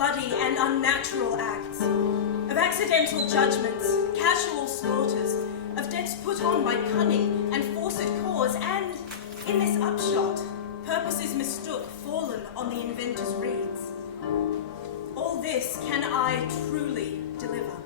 bloody and unnatural acts, of accidental judgments, casual slaughters, of deaths put on by cunning and forced cause, and, in this upshot, purposes mistook fallen on the inventor's reeds. All this can I truly deliver.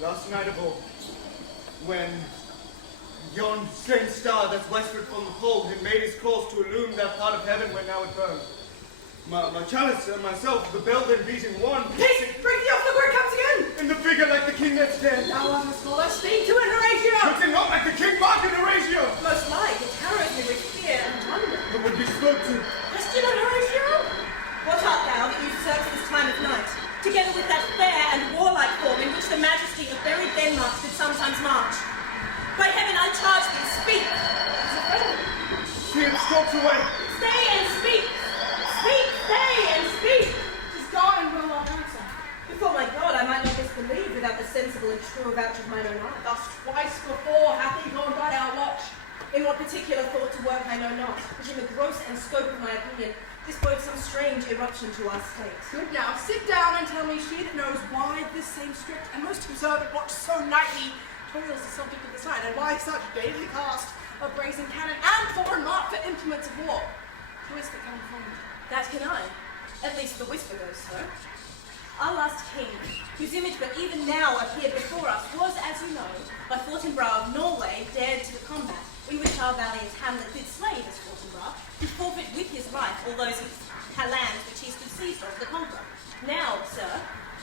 Last night of all, when yon strange star that's westward from the pole had made his course to illume that part of heaven where now it burns, my chalice and myself, the bell then beating one. Hey, break the off, look where it comes again! In the figure like the king that's dead. Thou art a scholar, speak to it, Horatio! But it not like the king marked Horatio! Most like, it harrows me with fear and wonder. But would be spoke to. Question on Horatio? What art thou that usurps this time of night? Together with that fair and warlike form in which the majesty of buried Denmark did sometimes march. By heaven, I charge thee, speak! Is it friendly? See it stalks away. Stay and speak! Speak, stay and speak! Tis gone and will not answer. Before my God, I might not disbelieve without the sensible and true avouch of mine own eye. Thus twice before hath he gone by our watch. In what particular thought to work I know not, but in the gross and scope of my opinion, this bodes some strange eruption to our state. Good now, sit down and tell me she that knows why this same strict and most observant watch so nightly toils the subject of the sign, and why such daily cast of brazen cannon and foreign mark for implements of war. Who is that coming from? That can I. At least the whisper goes so. Our last king, whose image but even now appeared before us, was, as you know, by Fortinbras of Norway, dared to the combat, in which our valiant Hamlet did slay this Fortinbras, who forfeit with his life all those lands which he stood seized of the conqueror. Now, sir,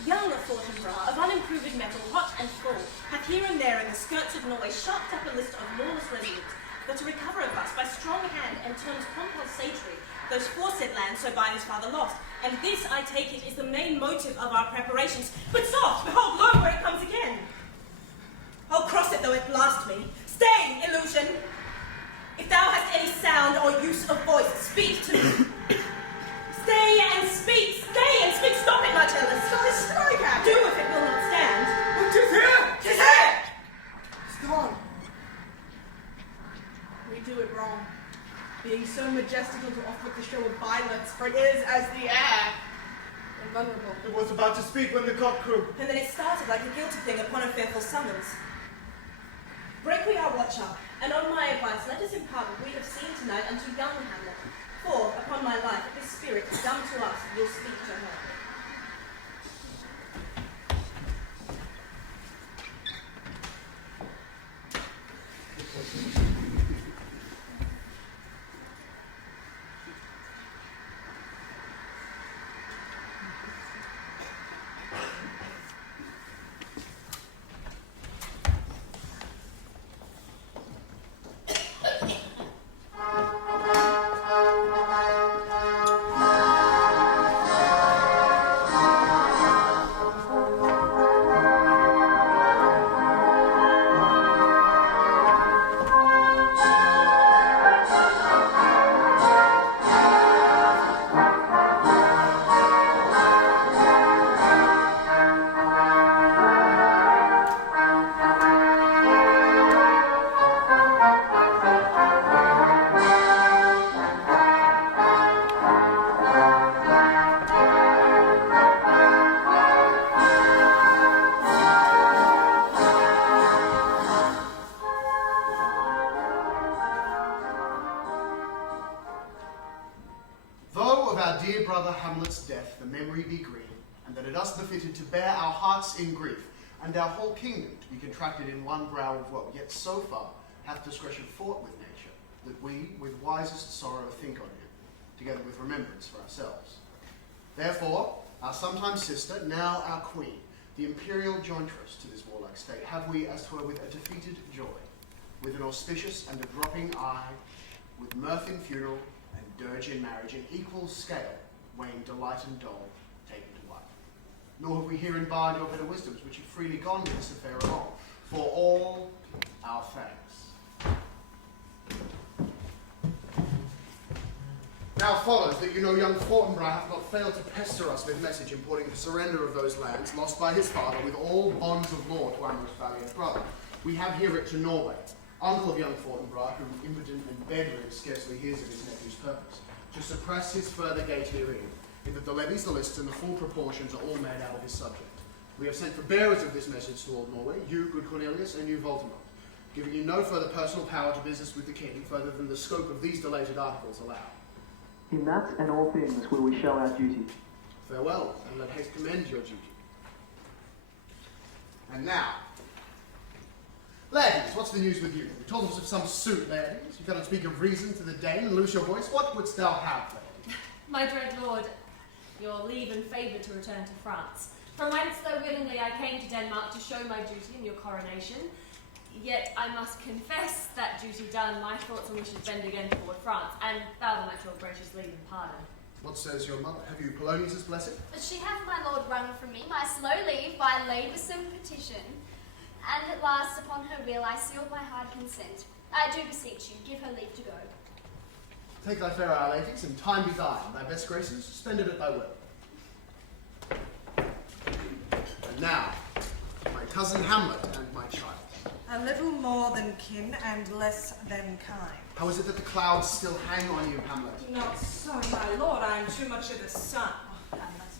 young Fortinbras, of unimproved metal, hot and full, hath here and there in the skirts of Norway sharped up a list of lawless residents, but to recover of us by strong hand and terms compulsatory those foresaid lands so by his father lost. And this, I take it, is the main motive of our preparations. But soft, behold, lo, where it comes again. I'll cross it, though it blast me. Stay, illusion! If thou hast any sound or use of voice, speak to me. Stay and speak! Stay and speak! Stop it, my chalice! Stop it, strike at! Do if it will not stand. But 'tis here! 'Tis here! It's gone. We do it wrong, being so majestical to offer the show of violence, for it is as the air, invulnerable. It was about to speak when the cock crew. And then it started like a guilty thing upon a fearful summons. Break we our watch up, and on my advice, let us impart what we have seen tonight unto young Hamlet. For, upon my life, if this spirit, dumb to us, will speak to her. brother Hamlet's death the memory be green, and that it us befitted to bear our hearts in grief, and our whole kingdom to be contracted in one brow of woe, yet so far hath discretion fought with nature, that we with wisest sorrow think on him, together with remembrance for ourselves. Therefore, our sometime sister, now our queen, the imperial jointress to this warlike state, have we as 'twere with a defeated joy, with an auspicious and a dropping eye, with mirth in funeral and dirge in marriage, in equal scale, weighing delight and dole, taken to wife. Nor have we herein barred your better wisdoms, which have freely gone with this affair along, for all our thanks. Now follows that you know young Fortinbras hath not failed to pester us with message importing the surrender of those lands lost by his father with all bonds of law to our most valiant brother. We have here it to Norway, uncle of young Fortinbras, who impotent and bedridden scarcely hears of his nephew's purpose, to suppress his further gate herein, in that the levies, the lists, and the full proportions are all made out of his subject. We have sent for bearers of this message to old Norway, you, good Cornelius, and you, Voltimont, giving you no further personal power to business with the king, further than the scope of these delated articles allow. In that and all things will we show our duty. Farewell, and let haste commend your duty. And now, ladies, what's the news with you? You told us of some suit, ladies. You cannot speak of reason to the Dane and lose your voice. What wouldst thou have, lady? My dread lord, your leave and favour to return to France, from whence, though willingly, I came to Denmark to show my duty in your coronation. Yet I must confess that duty done, my thoughts and wishes bend again toward France, and bow them at your gracious leave and pardon. What says your mother? Have you Polonius' blessing? She hath, my lord, wrung from me my slow leave by laboursome petition, and at last upon her will I sealed my hard consent. I do beseech you, give her leave to go. Take thy fare, our ladies, and time be thine. Thy best graces, spend it at thy will. And now, my cousin Hamlet and my child. A little more than kin and less than kind. How is it that the clouds still hang on you, Hamlet? Not so, my lord. I am too much of the sun. Oh, Hamlet,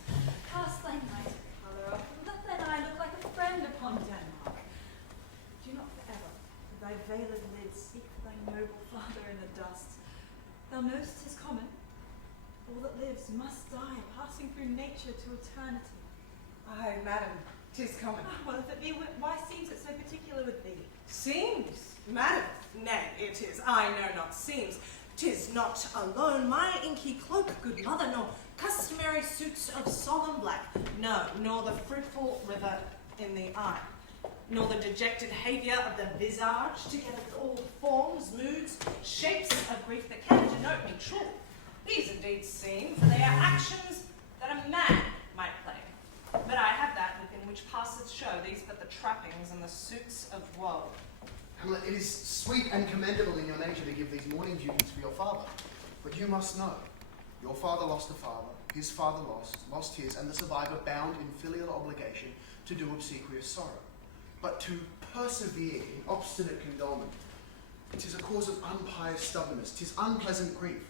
cast thy night colour up, and let thine eye look like a friend upon Denmark. Do not forever, with thy veiled lids, seek for thy noble father in the dust. Thou know'st 'tis common. All that lives must die, passing through nature to eternity. Aye, madam, 'tis common. Ah, well, if it be, why seems it so particular with thee? Seems, madam? Nay, it is. I know not seems. 'Tis not alone my inky cloak, good mother, nor customary suits of solemn black. No, nor the fruitful river in the eye, nor the dejected haviour of the visage, together with all forms, moods, shapes of grief that can denote me true. These indeed seem, for they are actions that a man might play. But I have that within which passeth show these but the trappings and the suits of woe. Hamlet, it is sweet and commendable in your nature to give these mourning duties for your father. But you must know, your father lost a father, his father lost his, and the survivor bound in filial obligation to do obsequious sorrow. But to persevere in obstinate condolement, 'tis a cause of unpious stubbornness, 'tis unpleasant grief.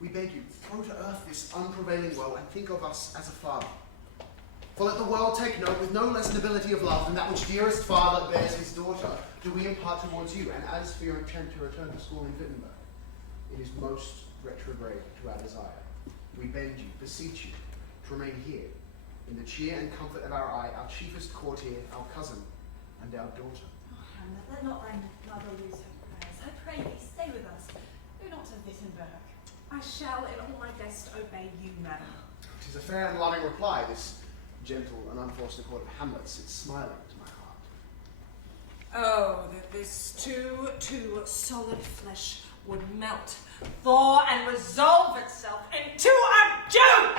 We beg you, throw to earth this unprevailing woe, and think of us as a father. For let the world take note, with no less nobility of love than that which dearest father bears his daughter, do we impart towards you, and as for your intent to return to school in Wittenberg, it is most retrograde to our desire. We bend you, beseech you, to remain here, in the cheer and comfort of our eye, our chiefest courtier, our cousin, and our daughter. Oh, Hamlet, let not thy mother lose her prayers. I pray thee, stay with us. Go not to Wittenberg. I shall in all my best obey you, madam. 'Tis a fair and loving reply, this gentle and unforced accord of Hamlet sits smiling to my heart. Oh, that this too solid flesh would melt, thaw, and resolve itself into a Jew!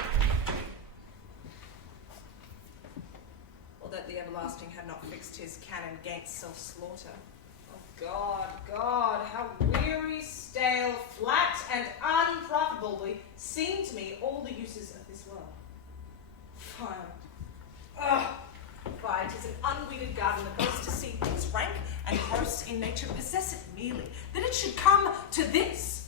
Or that the everlasting had not fixed his canon gainst self-slaughter. Oh, God, how weary, stale, flat, and unprofitable seem to me all the uses of this world. Fire. Ugh! Why, it is an unweeded garden that goes to seed things rank and gross in nature, possess it merely, that it should come to this.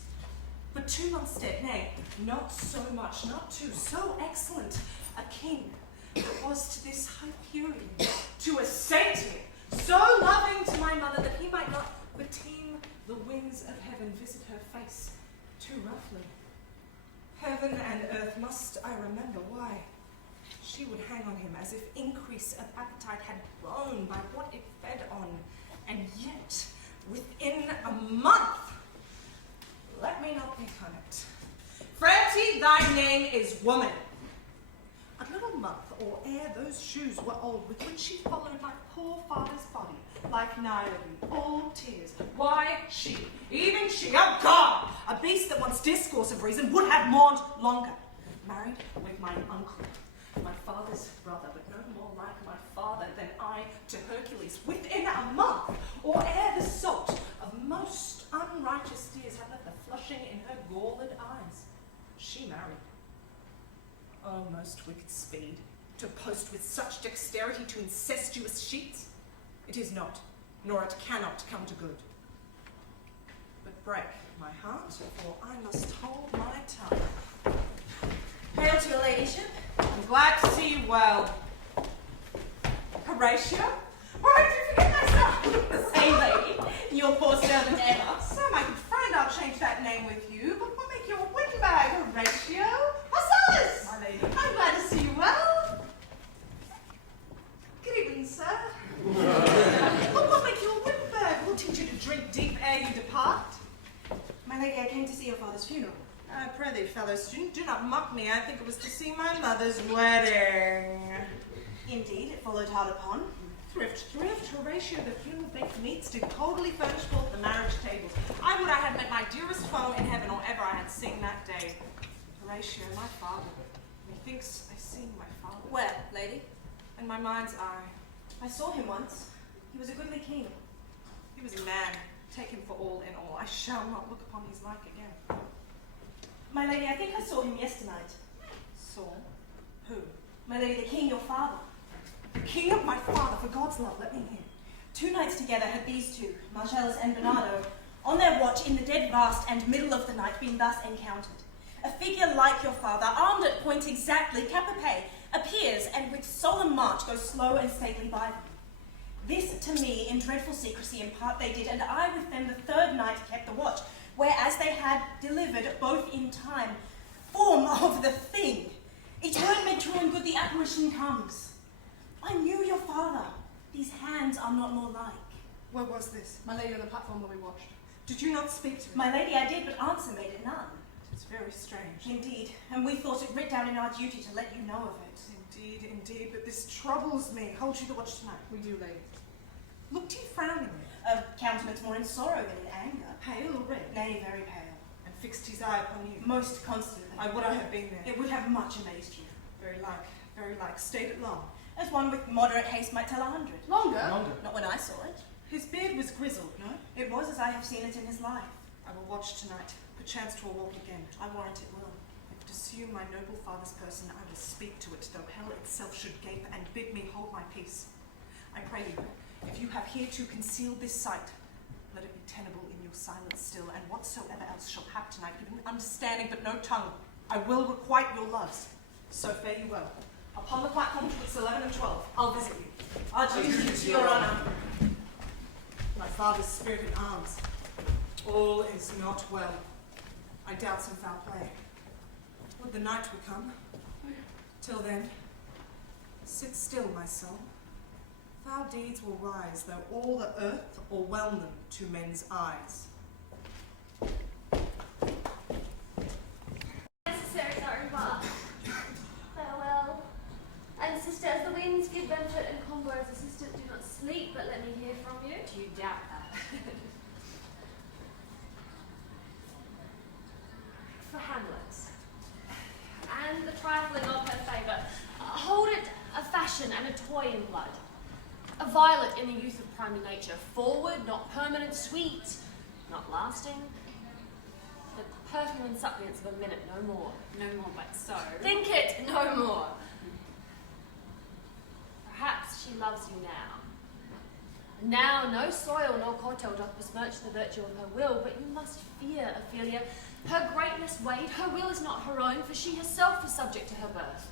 But 2 months dead, nay, not so much, not two, so excellent a king that was to this Hyperion, to a satyr, so loving to my mother that he might not but teem the winds of heaven visit her face too roughly. Heaven and earth, must I remember why she would hang on him as if increase of appetite had grown by what it fed on, and yet within a month. Let me not think on it. Francie, thy name is woman. A little month, or ere those shoes were old, with which she followed my poor father's body, like Niobe, all tears. Why she, even she, oh God, a beast that wants discourse of reason, would have mourned longer. Married with mine uncle, my father's brother, but no more like my father than I to Hercules, within a month, or ere the salt of most unrighteous tears had left the flushing in her galled eyes. She married. O most wicked speed, to post with such dexterity to incestuous sheets, it is not, nor it cannot come to good. But break my heart, for I must hold my tongue. Hail to your ladyship. I'm glad to see you well. Horatio? Why did you forget myself? The same lady, your poor servant Emma. So my good friend, I'll change that name with you, but what make your windbag, Horatio? Marcellus! My lady. I'm glad to see you well. Good evening, sir. But what make you a windbag? We'll teach you to drink deep ere you depart. My lady, I came to see your father's funeral. I pray thee, fellow student, do not mock me. I think it was to see my mother's wedding. Indeed, it followed hard upon. Thrift, Horatio, the funeral baked meats did totally furnish forth the marriage tables. I would I had met my dearest foe in heaven, or ever I had seen that day. Horatio, my father. Methinks I see my father. Where, lady? In my mind's eye. I saw him once. He was a goodly king. He was a man, taken for all in all. I shall not look upon his like again. My lady, I think I saw him yesternight. Saw? Who? My lady, the king, your father. The king of my father, for God's love, let me hear. 2 nights together had these two, Marcellus and Bernardo, on their watch in the dead vast and middle of the night been thus encountered. A figure like your father, armed at point exactly, cap a pay, appears, and with solemn march goes slow and stately by them. This to me in dreadful secrecy in part they did, and I with them the 3rd night kept the watch, whereas they had delivered both in time form of the thing. Each word meant true and good, the apparition comes. I knew your father. These hands are not more like. Where was this? My lady on the platform where we watched. Did you not speak to me? My lady, I did, but answer made it none. It's very strange. Indeed, and we thought it writ down in our duty to let you know of it. Indeed, but this troubles me. Hold you the watch tonight. We do, lady. Looked he frowningly, A countenance more in sorrow than in anger. pale or red, Nay, very pale. and fixed his eye upon you. Most constantly. I would I had been there. It would have much amazed you. Very like. Stayed it long. As one with moderate haste might tell 100. Longer? Not when I saw it. His beard was grizzled, no? It was as I have seen it in his life. I will watch tonight, perchance 'twill walk again. I warrant it will. If it assume my noble father's person, I will speak to it, though hell itself should gape and bid me hold my peace. I pray you, if you have hereto concealed this sight, let it be tenable in your silence still, and whatsoever else shall hap tonight, giving understanding but no tongue, I will requite your loves. So fare you well. Upon the platform twixt 11 and 12, I'll visit you. Our duty to your honour. My father's spirit in arms. All is not well. I doubt some foul play. Would the night will come. Till then, sit still, my soul. Foul deeds will rise, though all the earth o'erwhelm them to men's eyes. Necessary, sorry, but farewell. And sister, as the winds give benefit and Congo as assistant, do not sleep, but let me hear from you. Do you doubt that? For Hamlet, and the trifling of her favour, hold it a fashion and a toy in blood, a violet in the youth of primary nature, forward, not permanent, sweet, not lasting, the perfume and suppliance of a minute, no more. No more, but so. Think it, no more. Perhaps she loves you now. Now no soil nor cotel doth besmirch the virtue of her will, but you must fear, Ophelia. Her greatness weighed, her will is not her own, for she herself was subject to her birth.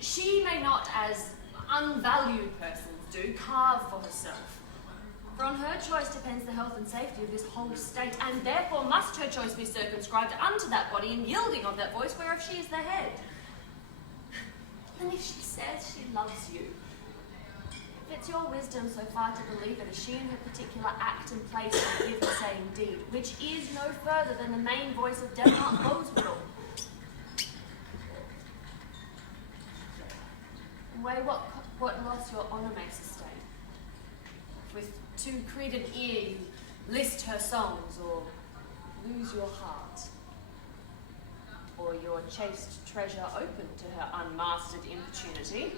She may not, as unvalued persons do, carve for herself. For on her choice depends the health and safety of this whole state, and therefore must her choice be circumscribed unto that body and yielding of that voice whereof she is the head. And if she says she loves you, if it's your wisdom so far to believe it, as she in her particular act and place will give the same deed, which is no further than the main voice of Denmark goes withal. Weigh what loss your honour may sustain. With too creed an ear you list her songs, or lose your heart, or your chaste treasure open to her unmastered importunity.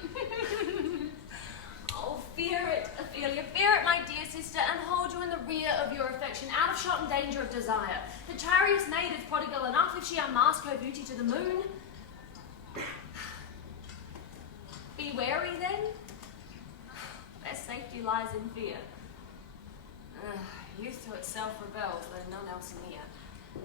Oh, fear it, Ophelia, fear it, my dear sister, and hold you in the rear of your affection, out of shot and danger of desire. The chariot maid is prodigal enough if she unmask her beauty to the moon. Be wary then. Their safety lies in fear. Youth to itself rebels, though none else near.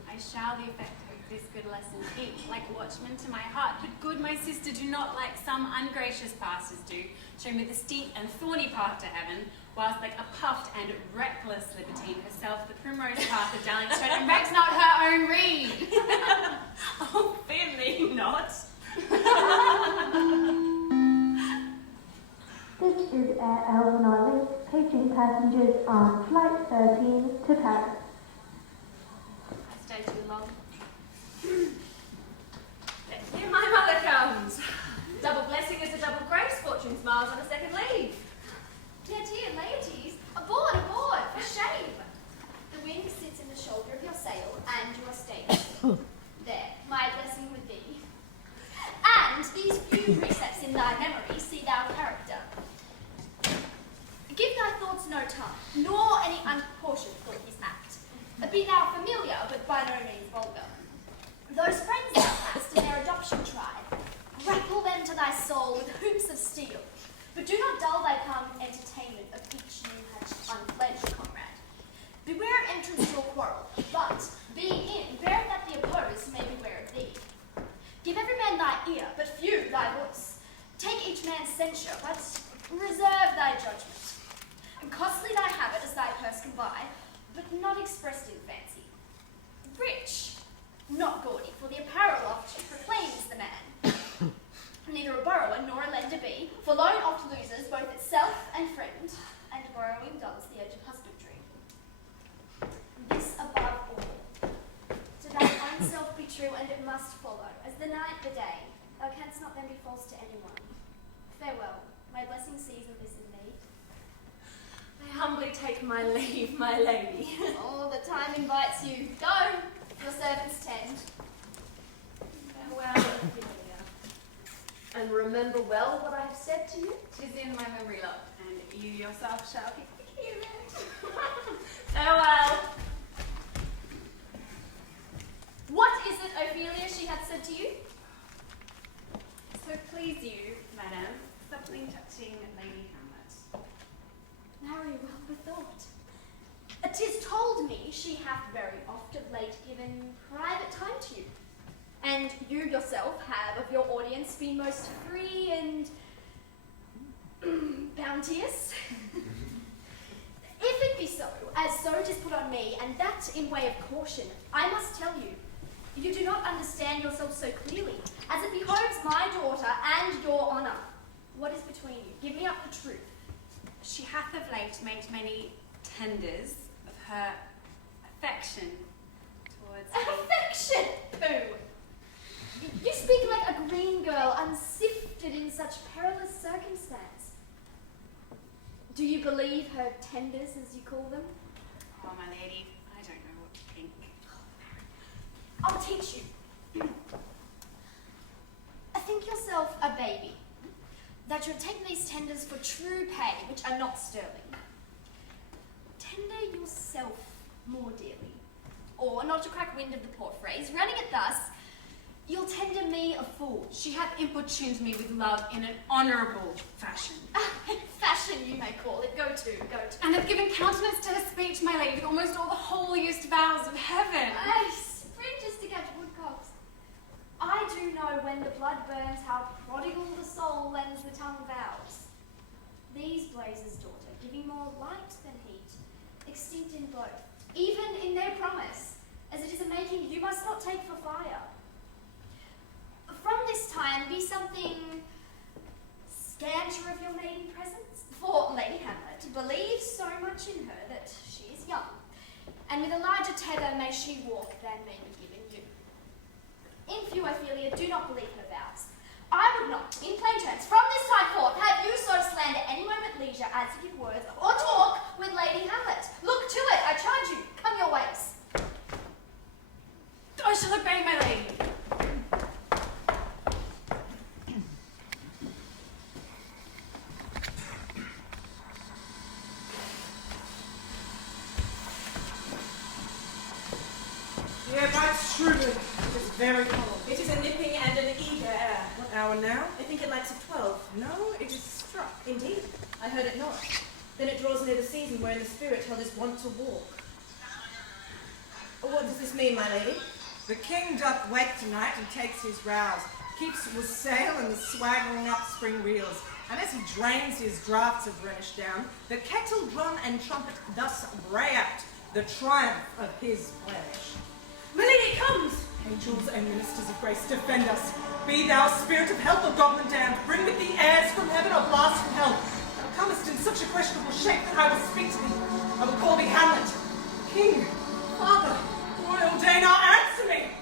I shall the effect of this good lesson keep, like a watchman to my heart. But good my sister, do not like some ungracious pastors do, show me the steep and thorny path to heaven, whilst like a puffed and reckless libertine herself the primrose path of dalliance tread, and recks not her own reed. Oh, fear me not. This is Air Illinois, paging passengers on Flight 13 to Paris. I stay too long. Here my mother comes. Double blessing is a double grace, fortune smiles on a second leave. Dear ladies, aboard, for shame. The wind sits in the shoulder of your sail, and you are stable. There, my blessing with thee. And these few precepts in thy memory see thou character. Give thy thoughts no time, nor any unproportioned thought his act. Be thou familiar, but by no means vulgar. Those friends thou hast in their adoption tried, grapple them to thy soul with hoops of steel, but do not dull thy calm entertainment of each new unfledged comrade. Beware of entrance to a quarrel, but, being in, bear that the opposed may beware of thee. Give every man thy ear, but few thy voice. Take each man's censure, but reserve thy judgment. And costly thy habit as thy purse can buy, but not expressed in fancy. Rich, not gaudy, for the apparel oft proclaims the man. Neither a borrower nor a lender be, for loan oft loses both itself and friend, and borrowing dulls the edge of husbandry. This above all, to thine own self be true, and it must follow, as the night the day, thou canst not then be false to anyone. Farewell, my blessing sees and listen thee. I humbly take my leave, my lady. Oh, the time invites you. Go, your servants tend. Farewell, Ophelia. And remember well what I have said to you. 'Tis in my memory lot, and you yourself shall hear it. Farewell. What is it, Ophelia, she hath said to you? So please you, madam, something touching Lady Hamlet. Very well bethought. 'Tis told me she hath very oft of late given private time to you, and you yourself have of your audience been most free and bounteous. If it be so, as so 'tis put on me, and that in way of caution, I must tell you, you do not understand yourself so clearly, as it behoves my daughter and your honour. What is between you? Give me up the truth. She hath of late made many tenders of her affection towards me. Affection? Pooh! You speak like a green girl unsifted in such perilous circumstance. Do you believe her tenders, as you call them? Oh, my lady, I don't know what to think. I'll teach you. Think yourself a baby, that you'll take these tenders for true pay, which are not sterling. Tender yourself more dearly. Or, not to crack wind of the poor phrase, running it thus, you'll tender me a fool. She hath importuned me with love in an honourable fashion. Fashion you may call it, go to. And hath given countenance to her speech, my lady, with almost all the holiest vows of heaven. Ay, fringes to catch woodcocks. I do know when the blood burns how prodigal the soul lends the tongue vows. These blazes, daughter, giving more light than heat, so much in her that she is young, and with a larger tether may she walk than may be given you. In few, Ophelia, do not believe her vows. I would not, in plain terms, from this time forth, have you so slander any moment leisure as to give words or talk with Lady Hamlet. Look to it, I charge you. Come your ways. I shall obey, my lady. Yeah, bites shrewdly. It is very cold. It is a nipping and an eager air. What hour now? I think it lacks of 12. No, it is struck. Indeed, I heard it not. Then it draws near the season wherein the spirit held his wont to walk. What does this mean, my lady? The king doth wake tonight and takes his rouse, keeps with sail and the swaggering up spring wheels, and as he drains his draughts of Rhenish down, the kettle, drum, and trumpet thus bray out the triumph of his blemish. My lady comes! Angels and ministers of grace, defend us. Be thou spirit of help or goblin damned, bring with thee airs from heaven or blast from hell. Thou comest in such a questionable shape that I will speak to thee. I will call thee Hamlet. King, father, royal Dana, answer me!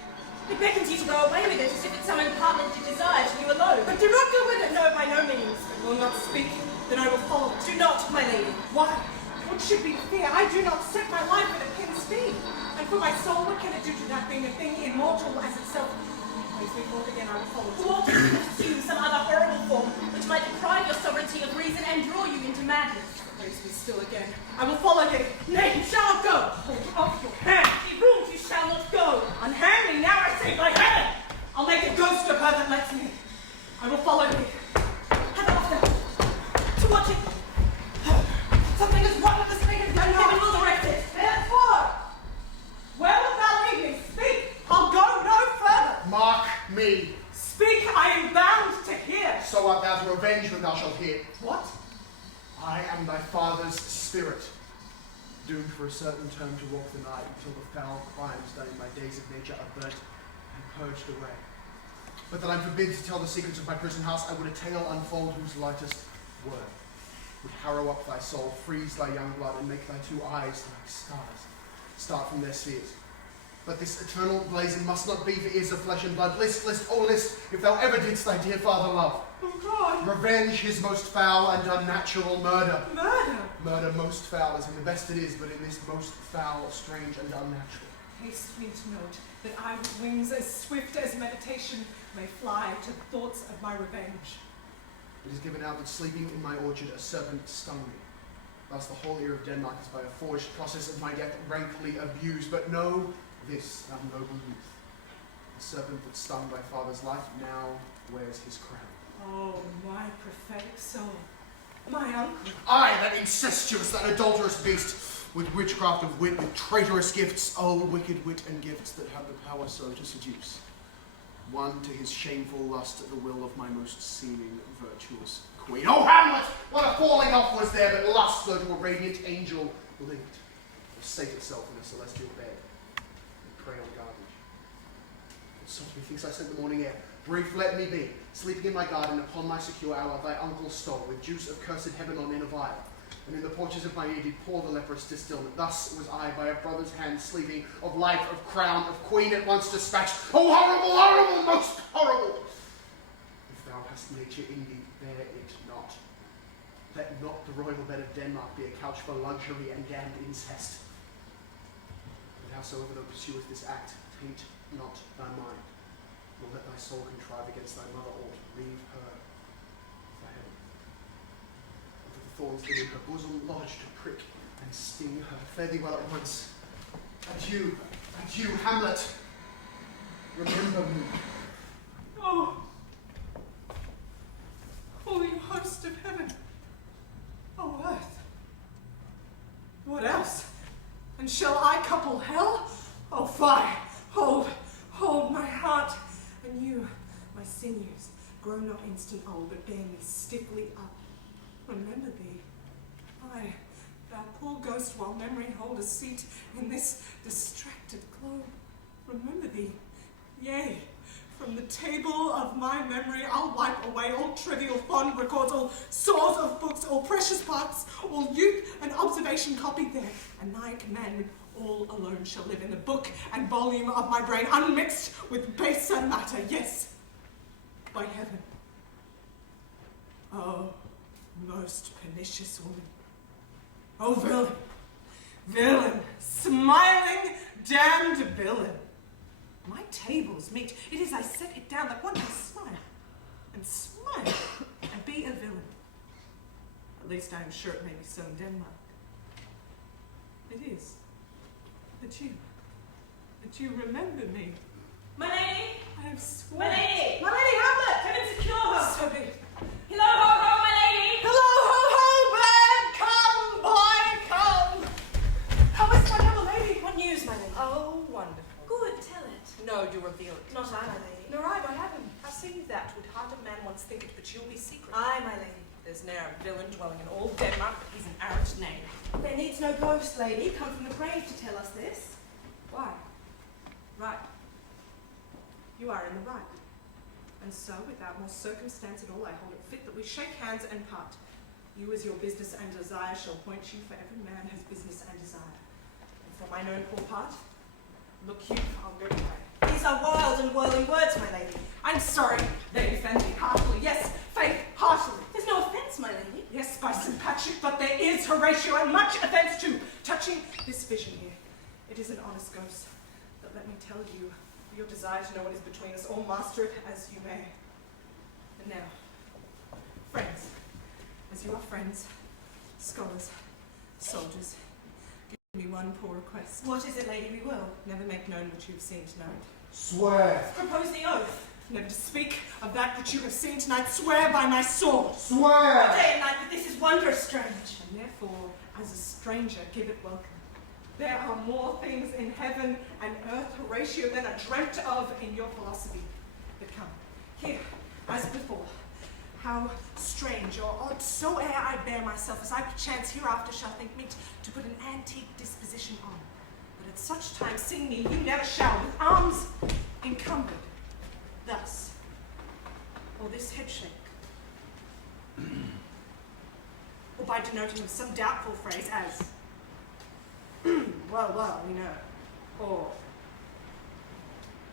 It beckons you to go away with it as if it summoned partner to desire to you alone. But do not go with it! No, by no means. I will not speak, then I will follow it. Do not, my lady. Why? What should be the fear? I do not set my life at a pin's fee. And for my soul, what can it do to that being a thing immortal as itself? Place me forth again, I will follow it. Or to pursue some other horrible form which might deprive your sovereignty of reason and draw you into madness. Place me still again. I will follow thee. Nay, you shall not go. Hold off your hand. He rules, you shall not go. Unhand me now, I say, by heaven! I'll make a ghost of her that lets me. I will follow thee. Have off them. To watch it. Something is wrong with the spring of young heaven will direct it. Therefore, where wilt thou lead me? Speak. I'll go no further. Mark me. Speak, I am bound to hear. So art thou to revenge when thou shalt hear. What? I am thy father's spirit, doomed for a certain term to walk the night until the foul crimes done in my days of nature are burnt and purged away. But that I'm forbid to tell the secrets of my prison house, I would a tale unfold whose lightest word would harrow up thy soul, freeze thy young blood, and make thy two eyes like stars start from their spheres. But this eternal blazon must not be for ears of flesh and blood. List, oh list, if thou ever didst thy dear father love. Oh God! Revenge his most foul and unnatural murder. Murder! Murder most foul, as in the best it is, but in this most foul, strange, and unnatural. Haste me to note that I with wings as swift as meditation may fly to the thoughts of my revenge. It is given out that sleeping in my orchard a serpent stung me. Thus the whole ear of Denmark is by a forged process of my death rankly abused. But know this, thou noble youth. The serpent that stung thy father's life now wears his crown. Oh, my prophetic soul. My uncle. I, that incestuous, that adulterous beast, with witchcraft of wit, with traitorous gifts, oh, wicked wit and gifts that have the power so to seduce. One to his shameful lust at the will of my most seeming virtuous queen. Oh, Hamlet! What a falling off was there, but lust, though to a radiant angel linked, will sate itself in a celestial bed, and prey on garbage. And so methinks I scent the morning air. Brief let me be, sleeping in my garden upon my secure hour, thy uncle stole, with juice of cursed Hebanon in a vial, and in the porches of my ear did pour the leprous distillment. Thus was I by a brother's hand sleeping, of life, of crown, of queen at once dispatched. Oh, horrible, horrible, most horrible! If thou hast nature in thee, bear it not. Let not the royal bed of Denmark be a couch for luxury and damned incest. But howsoever thou pursuest this act, taint not thy mind, nor let thy soul contrive against thy mother aught. Leave her for heaven. And for the thorns that in her bosom lodge to prick and sting her. Fare thee well at once. Adieu, adieu, Hamlet. Remember me. Oh, holy host of heaven. Oh, earth. What else? And shall I couple hell? Oh, fie. Hold my heart. And you, my sinews, grow not instant old, but bear me stiffly up. Remember thee. I, thou poor ghost, while memory hold a seat in this distracted globe. Remember thee. Yea, From the table of my memory, I'll wipe away all trivial fond records, all stores of books, all precious parts, all youth and observation copied there. And thy commandment, all alone shall live in the book and volume of my brain, unmixed with baser matter. Yes, by heaven. Oh, most pernicious woman. Oh, villain, villain, smiling, damned villain. My table's meat, it is I set it down that one may smile, and be a villain. At least I am sure it may be so in Denmark. It is. That you remember me. My lady! I have sworn. My lady! My lady Hamlet! Come and secure her! So be it. Hello, ho, ho, my lady! Hello, ho, ho, bad, come, boy, come! How is my little lady? What news, my lady? Oh, wonderful. Good, tell it. No, you reveal it. Not I, my lady. Nor I, what happened? I see that would heart of man once think it, but you'll be secret. I, my lady. There's ne'er a villain dwelling in all Denmark, but he's an arrant knave. There needs no ghost, lady, come from the grave to tell us this. Why? Right. You are in the right. And so, without more circumstance at all, I hold it fit that we shake hands and part. You as your business and desire shall point you, for every man has business and desire. And for mine own poor part, look you, I'll go away. These are wild and whirling words, my lady. I'm sorry, they offend me heartily. Yes, faith, heartily. There's no offence, my lady. Yes, by St. Patrick, but there is, Horatio, and much offence too, touching this vision here. It is an honest ghost, but let me tell you, your desire to know what is between us, all master it as you may. And now, friends, as you are friends, scholars, soldiers, give me one poor request. What is it, lady, we will? Never make known what you have seen tonight. Swear. Propose the oath. Never to speak of that which you have seen tonight. Swear by my sword. Swear. Day and night, but this is wondrous strange. And therefore, as a stranger, give it welcome. There are more things in heaven and earth, Horatio, than are dreamt of in your philosophy. But come, here, as before, how strange or odd soe'er I bear myself, as I perchance hereafter shall think meet to put an antique disposition on. But at such time, seeing me, you never shall, with arms encumbered, thus, or this headshake, or by denoting of some doubtful phrase as, well, we know, or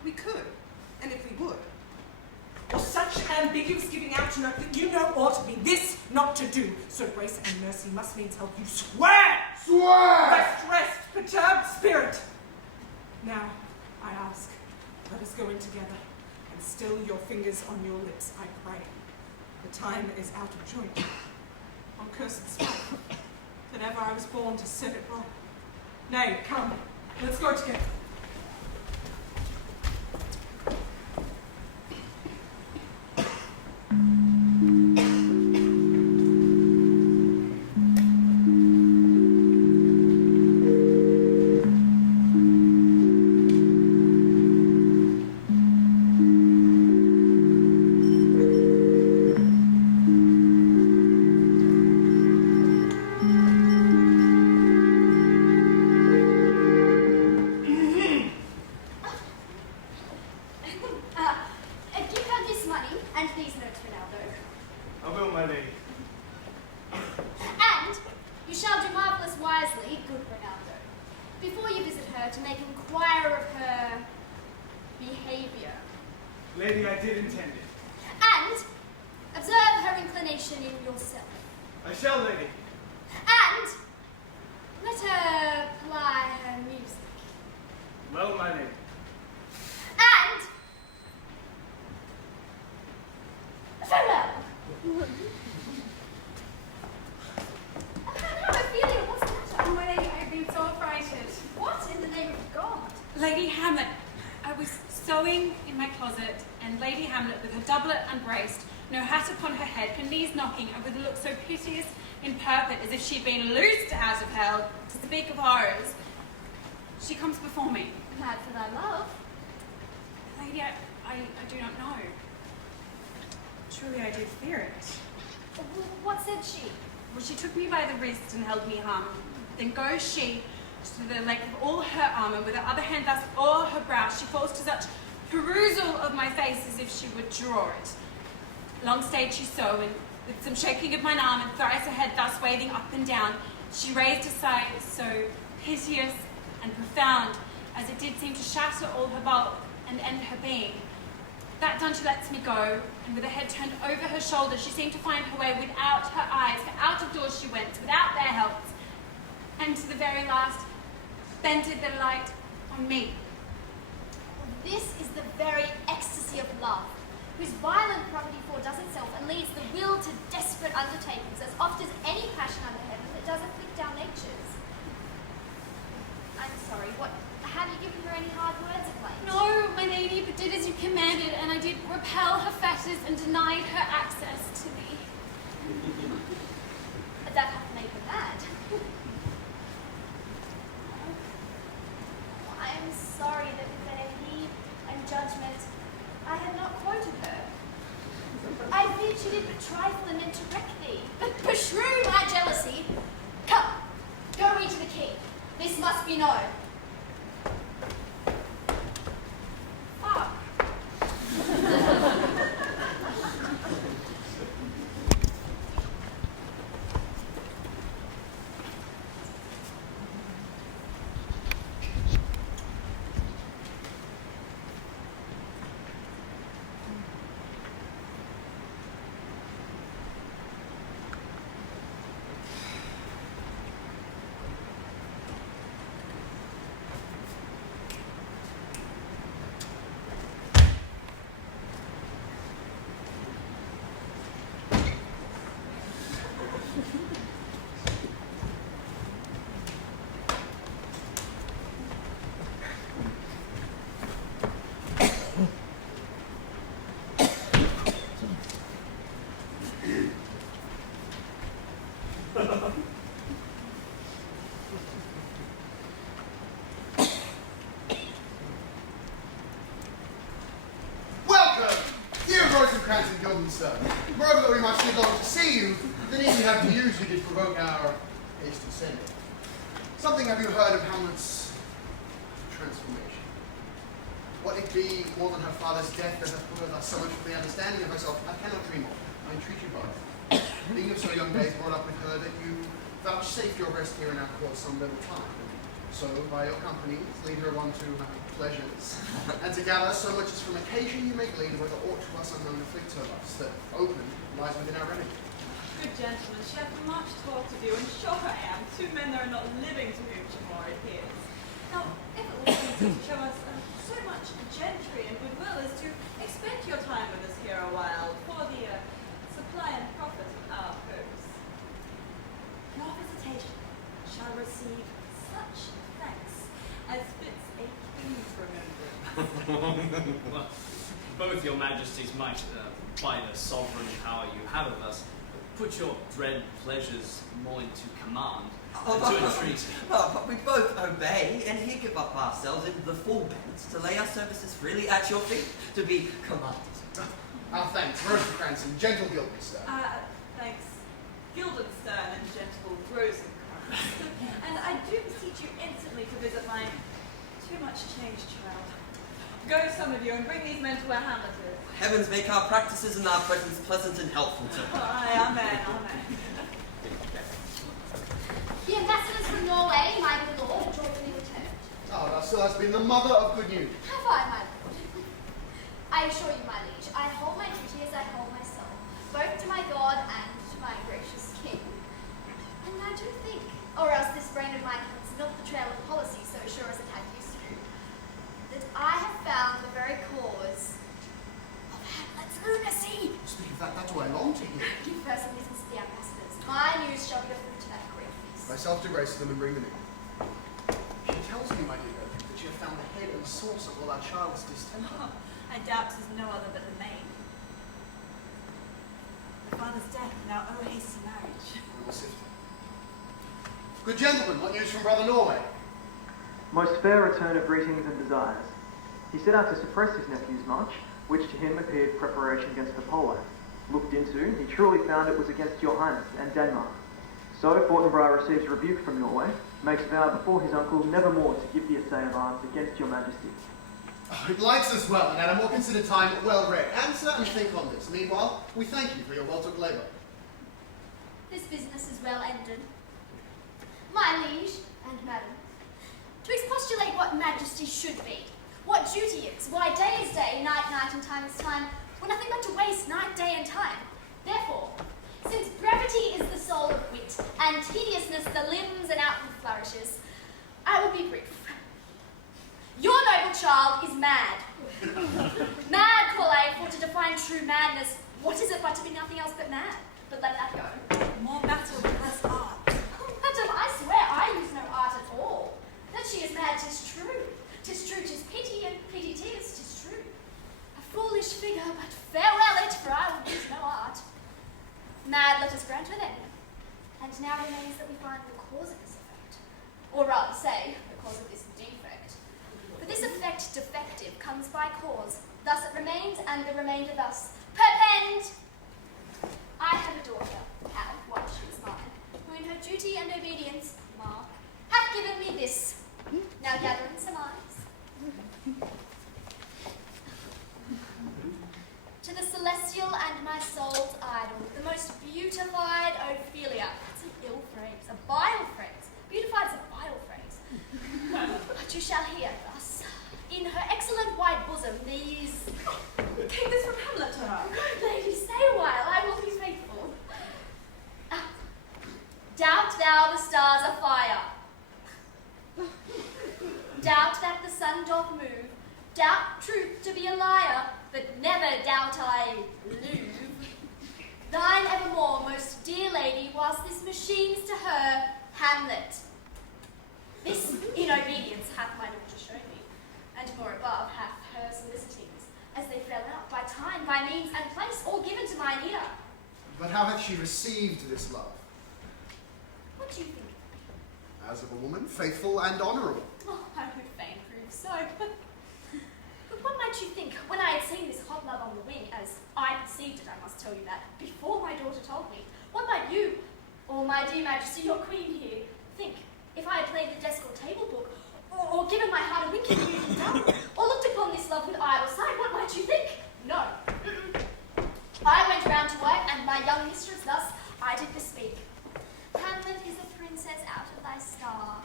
we could, and if we would, or such ambiguous giving out to note that you know ought to be this not to do, so grace and mercy must needs help you swear! Swear! Rest, perturbed spirit! Now, I ask, let us go in together, and still your fingers on your lips, I pray. The time is out of joint. On cursed spot, that ever I was born to set it wrong. Nay, come, let's go together. Give her this money and these notes, Ronaldo. I will, my lady. And you shall do marvellous wisely, good Ronaldo, before you visit her to make inquire of her behaviour. Lady, I did intend it. And observe her inclination in yourself. I shall, lady. And let her ply her music. Well, my lady. And farewell. How Ophelia, what's the matter? Oh, my lady, I've been so affrighted. What in the name of God? Lady Hamlet, I was sewing in my closet, and Lady Hamlet, with her doublet unbraced, no hat upon her head, her knees knocking, and with a look so piteous in purport as if she'd been loosed out of hell, to speak of horrors, she comes before me. Mad for thy love. Lady, I do not know. Truly, I do fear it. What said she? Well, she took me by the wrist and held me harm. Then goes she to the length of all her armour, with her other hand thus o'er her brow, she falls to such perusal of my face as if she would draw it. Long stayed she so, and with some shaking of mine arm and thrice her head thus waving up and down, she raised a sigh so piteous and profound, as it did seem to shatter all her bulk and end her being. That done, she lets me go, and with her head turned over her shoulder, she seemed to find her way without her eyes, for out of doors she went, without their help, and to the very last, bented the light on me. This is the very ecstasy of love, whose violent property foredoes itself and leads the will to desperate undertakings as oft as any passion under heaven that does afflict our natures. I'm sorry, have you given her any hard words of late? No, my lady, but did as you commanded, and I did repel her fetters and denied her access to me. That hath made her mad. I am sorry that with better heed and judgment I had not quoted her. I feared she did but trifle and meant to wreck thee, but beshrew my jealousy. Come, go we to the king. This must be known. Fuck. Moreover, that we might still long to see you, the need we have to use you did provoke our hasty sending. Something have you heard of Hamlet's transformation? What it be more than her father's death that hath put her thus so much from the understanding of herself, I cannot dream of. I entreat you both, being of so young days brought up with her, that you vouchsafe your rest here in our court some little time. So, by your company, lead her on to pleasures, and to gather so much as from occasion you may glean whether aught to us unknown afflicts her thus, that open lies within our remedy. Good gentlemen, she hath much talk to do, and sure I am. Two men there are not living to whom she more adheres. Now, if it will please show us so much gentry and goodwill as to expend your time with us here a while for the supply and profit of our hopes. Your visitation shall receive such thanks as fits a king's remembrance. Well, both your majesties might, by the sovereign power you have of us, put your dread pleasures more into command to entreaty. But we both obey, and here give up ourselves into the full bent to lay our services freely at your feet, to be commanded. Our thanks, Rosencrantz and gentle Guildenstern. Thanks, Guildenstern and gentle Rosencrantz. And I do beseech you instantly to visit my too much changed child. Go, some of you, and bring these men to where Hamlet is. Heavens make our practices and our presence pleasant and helpful to her. Aye, amen, amen. The ambassadors from Norway, my good lord, joyfully returned. Oh, thou still hast been the mother of good news. Have I, my lord? I assure you, my liege, I hold my duty as I hold my soul, both to my God and to my gracious king. And I do think, or else this brain of mine has not the trail of policy so sure as it had used to, that I have found the very cause of Hamlet's lunacy. Speak of that, that's what I long to hear. Give first some business to the ambassadors. My news shall be a fruit to that great feast. Thyself to grace them and bring them in. She tells me, my dear Bertha, that you have found the head and source of all our child's distemper. I doubt 'tis no other but the maid. My father's death, now oh hasty marriage. We will sift it. Good gentlemen, what news from Brother Norway? Most fair return of greetings and desires. He set out to suppress his nephew's march, which to him appeared preparation against the Pole. Looked into, he truly found it was against your Highness and Denmark. So Fortinbras receives rebuke from Norway, makes vow before his uncle never more to give the essay of arms against your Majesty. It likes us well, and at a more considered time, well read. Answer and think on this. Meanwhile, we thank you for your well-took labour. This business is well ended. My liege and madam, to expostulate what majesty should be, what duty is, why day is day, night, night, and time is time, we're nothing but to waste night, day, and time. Therefore, since brevity is the soul of wit, and tediousness the limbs and outward flourishes, I will be brief. Your noble child is mad. Mad, call I, for to define true madness, what is it but to be nothing else but mad? But let that go. More matter with less art. Oh, madam, I swear I use no art at all. That she is mad, 'tis true. 'Tis true, 'tis pity, and pity 'tis true. A foolish figure, but farewell it, for I will use no art. Mad, let us grant her then. And now remains that we find the cause of this effect. Or rather say, the cause of this defect. For this effect defective comes by cause. Thus it remains, and the remainder thus. Perpend! I have a daughter, had, while she was mine, who in her duty and obedience, mark, hath given me this. Now gather in surmise. To the celestial and my soul's idol, the most beautified Ophelia. That's an ill phrase, a vile phrase. Beautified's a vile phrase. But you shall hear thus. In her excellent white bosom, these... Take this from Hamlet to her. Lady, stay a while, I will be faithful. Doubt thou the stars are fire. Doubt that the sun doth move. Doubt truth to be a liar, but never doubt I love. Thine evermore, most dear lady, whilst this machine's to her, Hamlet. This in obedience hath my daughter shown me, and more above hath her solicitings, as they fell out by time, by means and place, all given to mine ear. But how hath she received this love? What do you think? As of a woman, faithful and honourable. Oh, I would fain prove so. But what might you think when I had seen this hot love on the wing, as I perceived it, I must tell you that, before my daughter told me? What might you, or my dear majesty, your queen here, think, if I had played the desk or table book, or given my heart a wink in the done, or looked upon this love with idle sight, what might you think? No. I went round to work, and my young mistress thus I did bespeak. Hamlet is a princess out of thy star.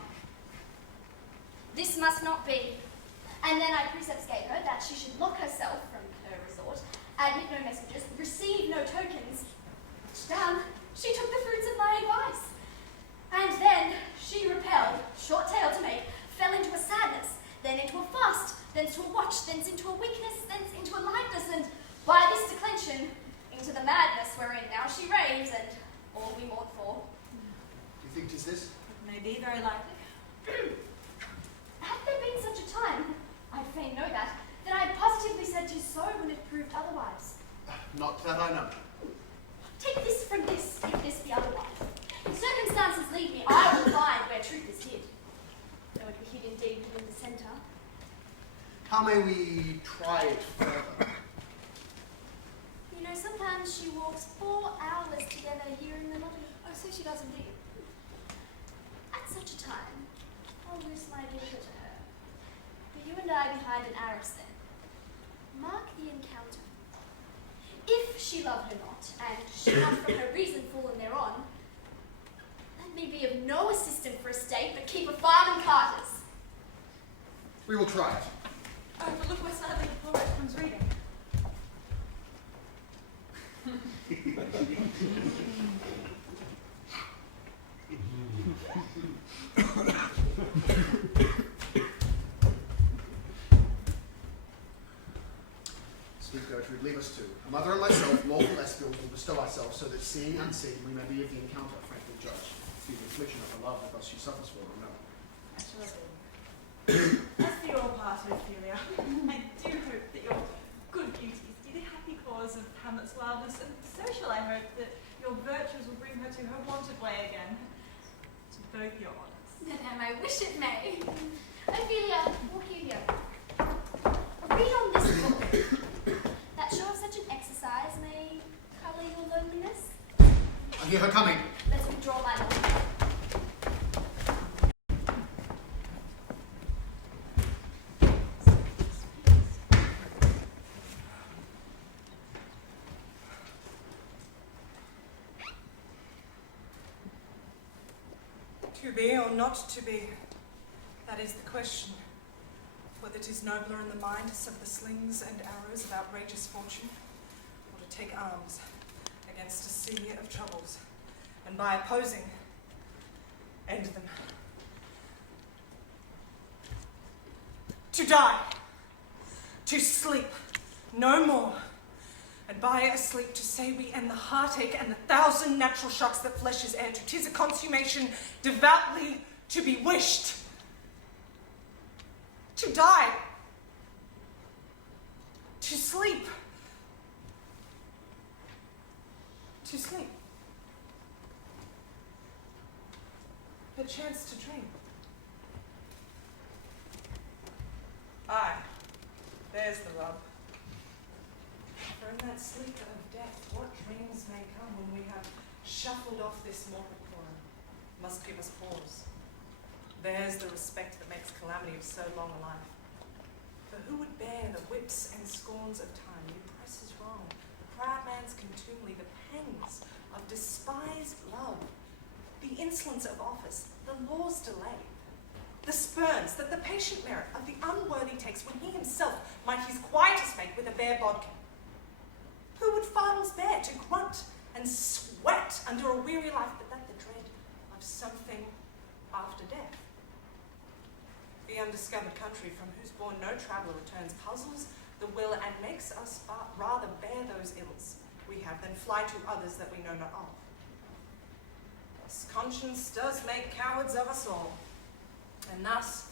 This must not be. And then I precepts gave her that she should lock herself from her resort, admit no messengers, receive no tokens. Down, she took the fruits of my advice. And then she repelled, short tale to make, fell into a sadness, then into a fast, thence to a watch, thence into a weakness, thence into a lightness, and by this declension, into the madness wherein now she raves, and all we mourn for. Do you think 'tis this? It may be, very likely. Had there been such a time, I'd fain know that I had positively said 'tis so when it proved otherwise. Not that I know. Take this from this, if this be otherwise. If circumstances lead me, I will find where truth is hid. Though it be hid indeed within the centre. How may we try it further? You know, sometimes she walks 4 hours together here in the lobby. Oh, so she does indeed. At such a time, I'll loose my daughter to her. For you and I behind an arras then. Mark the encounter. If she love her not, and she not from her reason fallen thereon, let me be of no assistance for a state, but keep a farm and carters. We will try it. Oh, but look where sadly the poet comes reading. Sweet Gertrude, leave us two. A mother and myself, lawful Espials, will bestow ourselves, so that seeing unseen, we may be of the encounter frankly judged. See the infliction of her love that thus she suffers for, or no. As for your part, Ophelia, I do hope that your good beauties do the happy cause of Hamlet's wildness, and so shall I hope that your virtues will bring her to her wonted way again. To both your honours. And I wish it may. Ophelia, walk you here. Read on this book. That sure such an exercise may colour your loneliness. I hear her coming. Let's withdraw my lord. To be or not to be, that is the question. Whether 'tis nobler in the mind to suffer the slings and arrows of outrageous fortune, or to take arms against a sea of troubles, and by opposing, end them. To die, to sleep, no more, and by asleep to say we end the heartache and the 1,000 natural shocks that flesh is heir to. 'Tis a consummation devoutly to be wished. To die, to sleep, to sleep, perchance to dream. Aye, there's the rub. For in that sleep of death, what dreams may come when we have shuffled off this mortal coil, must give us pause. There's the respect that makes calamity of so long a life. For who would bear the whips and scorns of time? The oppress is wrong, the proud man's contumely, the pangs of despised love, the insolence of office, the law's delay, the spurns that the patient merit of the unworthy takes when he himself might his quietest make with a bare bodkin. Who would fardels bear to grunt and sweat under a weary life, but that the dread of something after death? The undiscovered country from whose bourne no traveller returns puzzles the will and makes us rather bear those ills we have than fly to others that we know not of. Thus conscience does make cowards of us all, and thus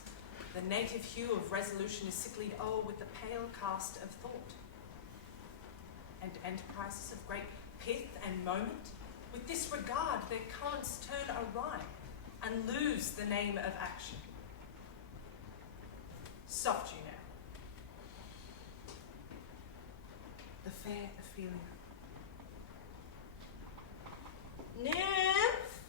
the native hue of resolution is sicklied o'er with the pale cast of thought. And enterprises of great pith and moment, with disregard their currents turn awry and lose the name of action. Soft you now. The fair Ophelia. Nymph,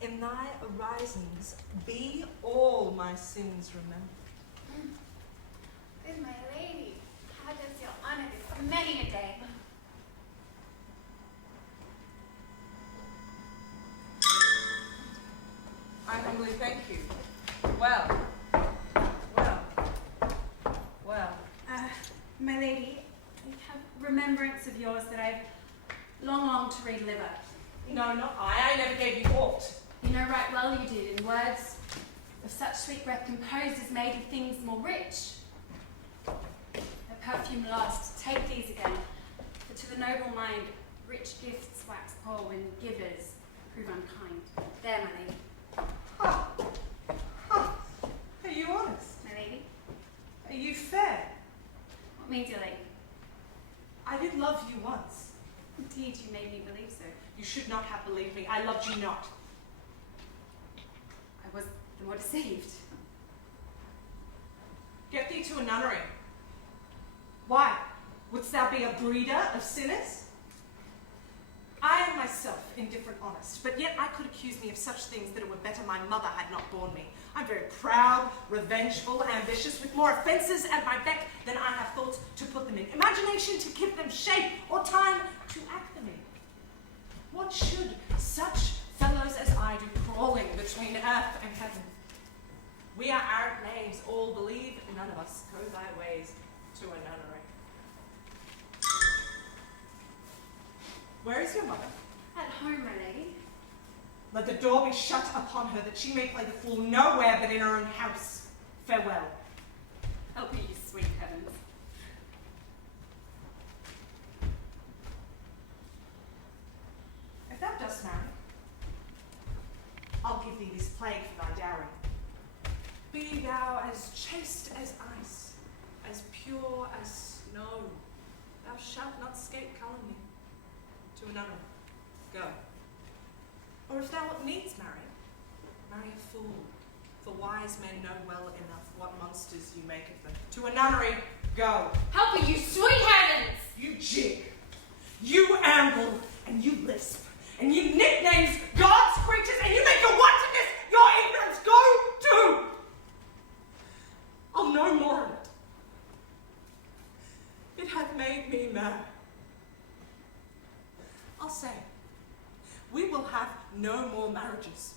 in thy arisings be all my sins remembered. Good my lady, how does your honor this many a day? I humbly thank you. Well. My lady, I have remembrance of yours that I've longed to read liver. No, not I. I never gave you aught. You know right well you did, in words of such sweet breath composed as made of things more rich. A perfume lost, take these again, for to the noble mind rich gifts wax poor when givers prove unkind. There, my lady. Ha! Ha! Are you honest? My lady? Are you fair? What means your lady? I did love you once. Indeed, you made me believe so. You should not have believed me. I loved you not. I was the more deceived. Get thee to a nunnery. Why? Wouldst thou be a breeder of sinners? I am myself indifferent honest, but yet I could accuse me of such things that it were better my mother had not borne me. I'm very proud, revengeful, ambitious, with more offences at my beck than I have thought to put them in, imagination to give them shape, or time to act them in. What should such fellows as I do crawling between earth and heaven? We are arrant knaves, all believe, none of us go thy ways to a nunnery. Where is your mother? At home, my lady. Let the door be shut upon her, that she may play the fool nowhere but in her own house. Farewell. Help me, you sweet heavens. If thou dost marry, I'll give thee this plague for thy dowry. Be thou as chaste as ice, as pure as snow. Thou shalt not scape calumny. To a nunnery, go. Or if thou needs marry a fool, for wise men know well enough what monsters you make of them. To a nunnery, go. Help me, you sweet heavens! You jig, you amble, and you lisp, and you nicknames God's creatures, and you make your wantonness your ignorance. Go to! I'll no more of it. It hath made me mad. I'll say, we will have no more marriages.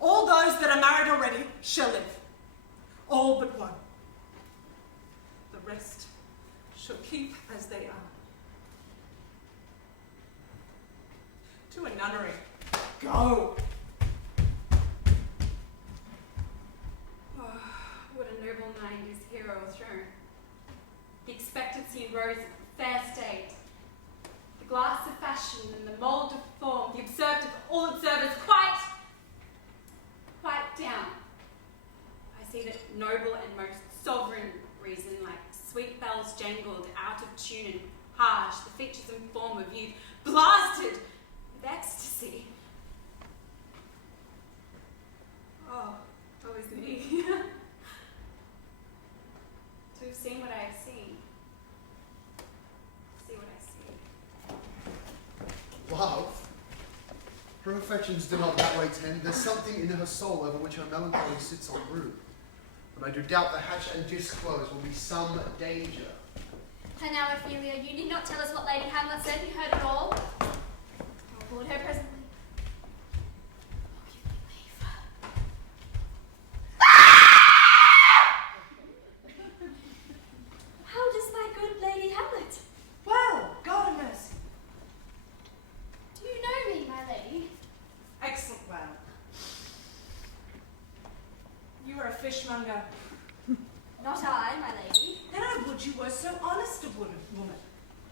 All those that are married already shall live. All but one. The rest shall keep as they are. To a nunnery. Go! Oh, what a noble mind is hero thrown. The expectancy rose at fair state. The glass of fashion and the mould of form, the observed of all observers, quite down. I see that noble and most sovereign reason, like sweet bells jangled, out of tune and harsh, the features and form of youth, blasted with ecstasy. Oh, woe is me. To have seen what I have seen. See what I see. Love? Her affections do not that way tend. There's something in her soul over which her melancholy sits on brood. But I do doubt the hatch and disclose will be some danger. And now, Ophelia, you need not tell us what Lady Hamlet said. We heard it all. I'll board her presently. How does my good Lady Hamlet? Well, God have mercy. Do you know me, my lady? Excellent well. You are a fishmonger. Not I, my lady. Then I would you were so honest a woman.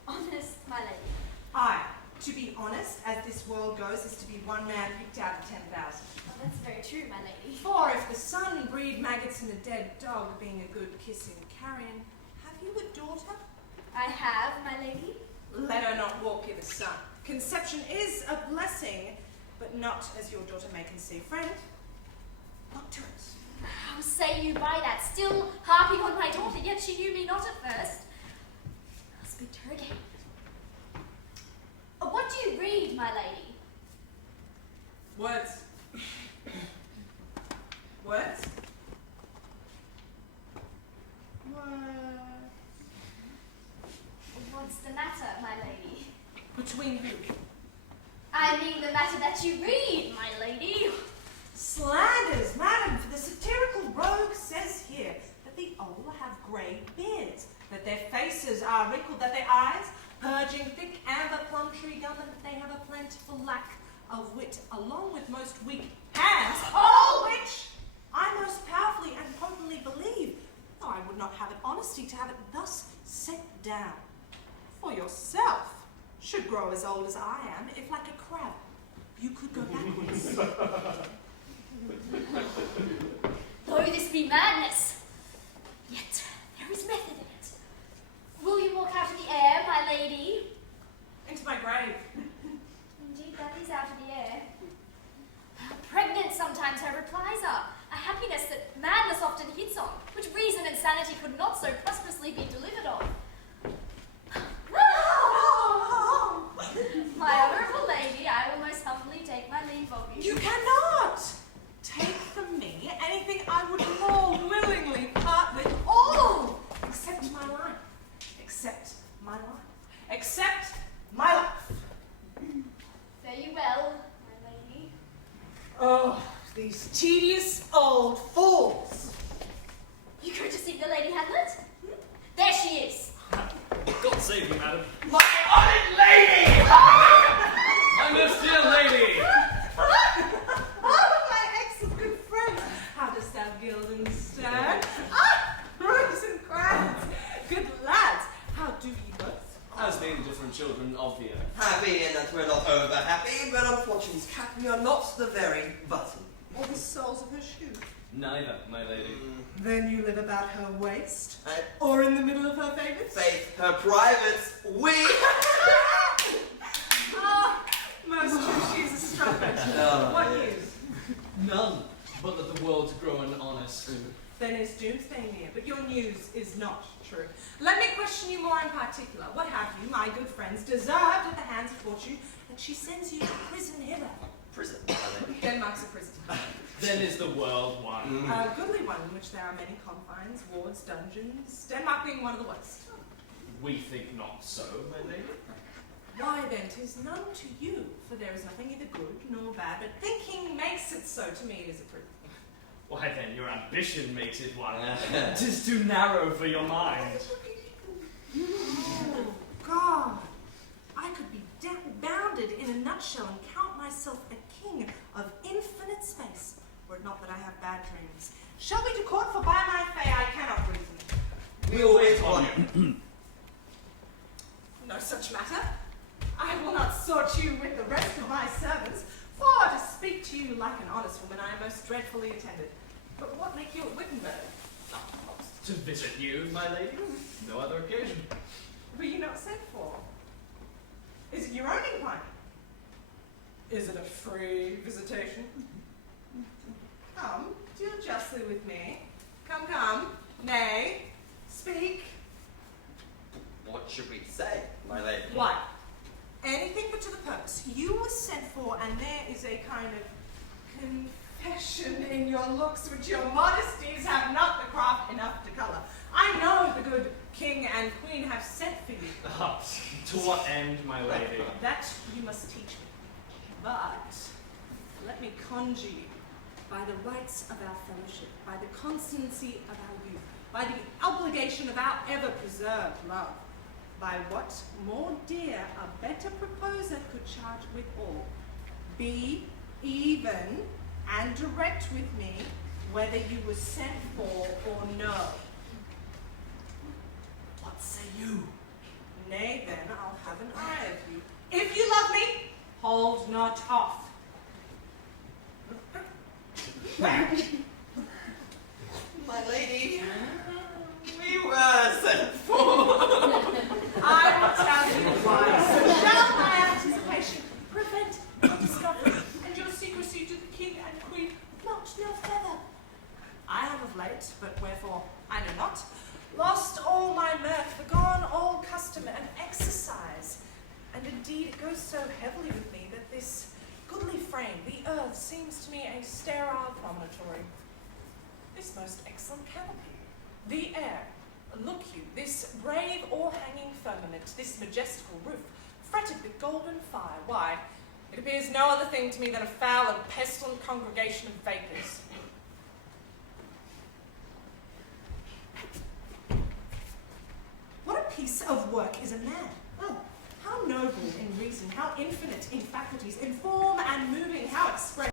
Honest, my lady. Aye, to be honest, as this world goes, is to be one man picked out of 10,000. Oh, that's very true, my lady. For if the sun breed maggots in a dead dog, being a good kissing carrion, have you a daughter? I have, my lady. Let her not walk i' the sun. Conception is a blessing, but not as your daughter may conceive. Friend, look to it. How say you by that? Still harping on my daughter, yet she knew me not at first. I'll speak to her again. What do you read, my lady? Words. Words? What's the matter, my lady? Between who? I mean the matter that you read, my lady. Slanders, madam, for the satirical rogue says here that the old have grey beards, that their faces are wrinkled, that their eyes purging thick amber plum tree gum, and that they have a plentiful lack of wit, along with most weak hands, all which I most powerfully and potently believe, though I would not have it honesty to have it thus set down. For yourself should grow as old as I am, if like a crab, you could go backwards. Though this be madness, yet there is method in it. Will you walk out of the air, my lady? Into my grave. Indeed, that is out of the air. Pregnant sometimes her replies are, a happiness that madness often hits on, which reason and sanity could not so prosperously be delivered of. My honourable lady, I will most humbly take my leave of you. You cannot take from me anything I would more willingly part with all, except my life. Except my life. Except my life. Fare you well, my lady. Oh, these tedious old fools. You go to see the Lady Hamlet? There she is. God save you, madam. My honoured lady! My most dear lady! Oh, my excellent good friend. How dost thou gild and stand? Ah, rose and crowns. Good lads, how do ye both? As the indifferent children of the earth. Happy in that we're not over happy, but on fortune's cap we are not the very button. Or the soles of her shoe? Neither, my lady. Then you live about her waist? I- Or in the middle of her favours? Faith, her privates, we... Ah, most true, she's a strumpet. No. What news? None, but that the world's growing honest. Then is doomsday near, but your news is not true. Let me question you more in particular. What have you, my good friends, deserved at the hands of fortune that she sends you to prison hither? Prison, my lady. Denmark's a prison. Then is the world one. A goodly one in which there are many confines, wards, dungeons, Denmark being one of the worst. We think not so, my lady. Why then, 'tis none to you, for there is nothing either good nor bad, but thinking makes it so. To me it is a proof. Why then, your ambition makes it one. 'Tis too narrow for your mind. Oh, God! I could be bounded in a nutshell and count myself a king of infinite space, were it not that I have bad dreams. Shall we to court, for by my fay I cannot reason. We always want you. No such matter. I will not sort you with the rest of my servants, for to speak to you like an honest woman I am most dreadfully attended. But what make you at Wittenberg? To visit you, my lady. No other occasion. Were you not sent for? Is it your own inquiry? Is it a free visitation? Come, deal justly with me. Come, come. Nay, speak. What should we say, my lady? Why? Anything but to the purpose. You were sent for, and there is a kind of confession in your looks which your modesties have not the craft enough to colour. I know the good king and queen have sent for you. To what end, my lady? That you must teach me. But let me conjure you by the rights of our fellowship, by the constancy of our youth, by the obligation of our ever-preserved love, by what more dear a better proposer could charge withal, be even and direct with me whether you were sent for or no. What say you? Nay, then, I'll have an eye of you. If you love me, hold not off. My lady, we were sent for. I will tell you why. So shall my anticipation prevent your discovery and your secrecy to the king and queen not no feather. I have of late, but wherefore I know not, lost all my mirth, forgone all custom and exercise. And indeed it goes so heavily with me that this goodly frame, the earth, seems to me a sterile promontory. This most excellent canopy, the air, look you, this brave o'erhanging firmament, this majestical roof, fretted with golden fire, why, it appears no other thing to me than a foul and pestilent congregation of vapours. What a piece of work is a man! Oh, how noble in reason, how infinite in faculties, in form and moving, how express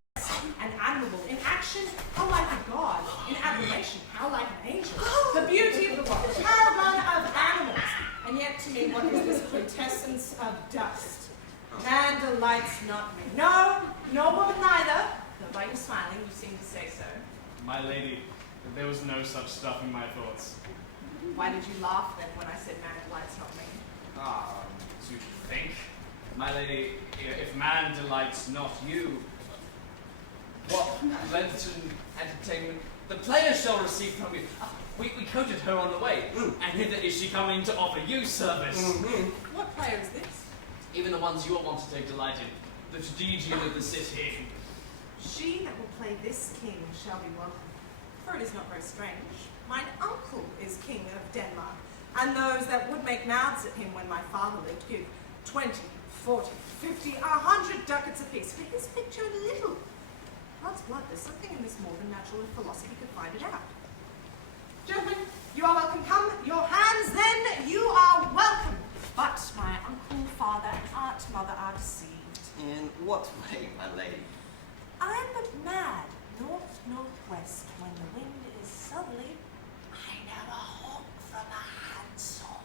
and admirable, in action, how like a god, in admiration, how like an angel, the beauty of the world, the paragon of animals, and yet to me what is this quintessence of dust? Man delights not me. No, no woman neither, though by your smiling you seem to say so. My lady, there was no such stuff in my thoughts. Why did you laugh then when I said man delights not me? Do you think? My lady, if man delights not you, what Lenten entertainment the player shall receive from you. We coated her on the way, and hither is she coming to offer you service. What player is this? Even the ones you are wont to take delight in, the tragedian of the city. She that will play this king shall be welcome, for it is not very strange. Mine uncle is king of Denmark, and those that would make mouths at him when my father lived give 20, 40, 50, 100 ducats apiece for his picture a little. God's blood, there's something in this more than natural if philosophy could find it out. Gentlemen, you are welcome. Come, your hands then, you are welcome. But my uncle, father, and aunt, mother are deceived. In what way, my lady? I'm but mad, north, northwest, when the wind is southerly. I never hawk from a handsaw.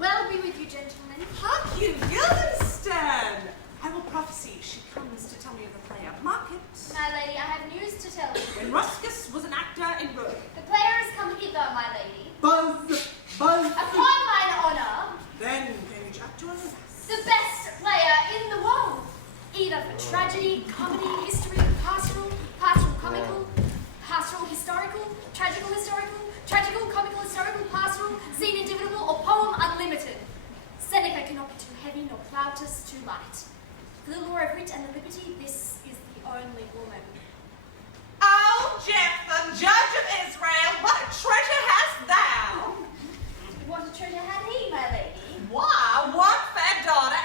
Well be with you, gentlemen. Hark you, Guildenstern! I will prophesy she comes to tell me of the play of Market. My lady, I have news to tell you. When Ruscus was an actor in Rome. The player has come hither, my lady. Buzz! Buzz! Upon mine honour, Then came each actor and the best player in the world. Either for tragedy, comedy, history, pastoral, pastoral comical, pastoral historical, tragical historical, tragical comical historical, pastoral, scene indivisible, or poem unlimited. Seneca cannot be too heavy, nor Plautus too light. For the law of wit and the liberty, this is the only woman. Oh, Jephthah, judge of Israel, what a treasure hast thou! What a treasure had he, my lady? Why, one fair daughter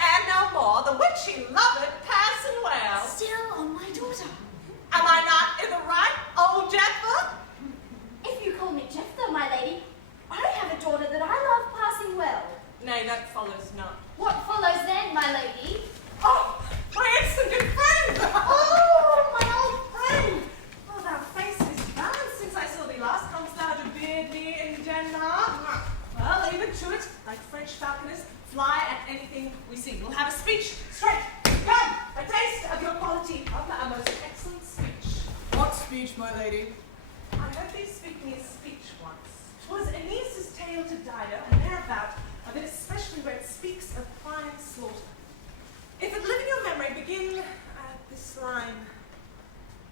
see. We'll have a speech. Straight. Come. A taste of your quality of a most excellent speech. What speech, my lady? I heard thee speak me a speech once. 'Twas Aeneas' tale to Dido, and thereabout of it especially where it speaks of fine slaughter. If it live in your memory, begin at this line.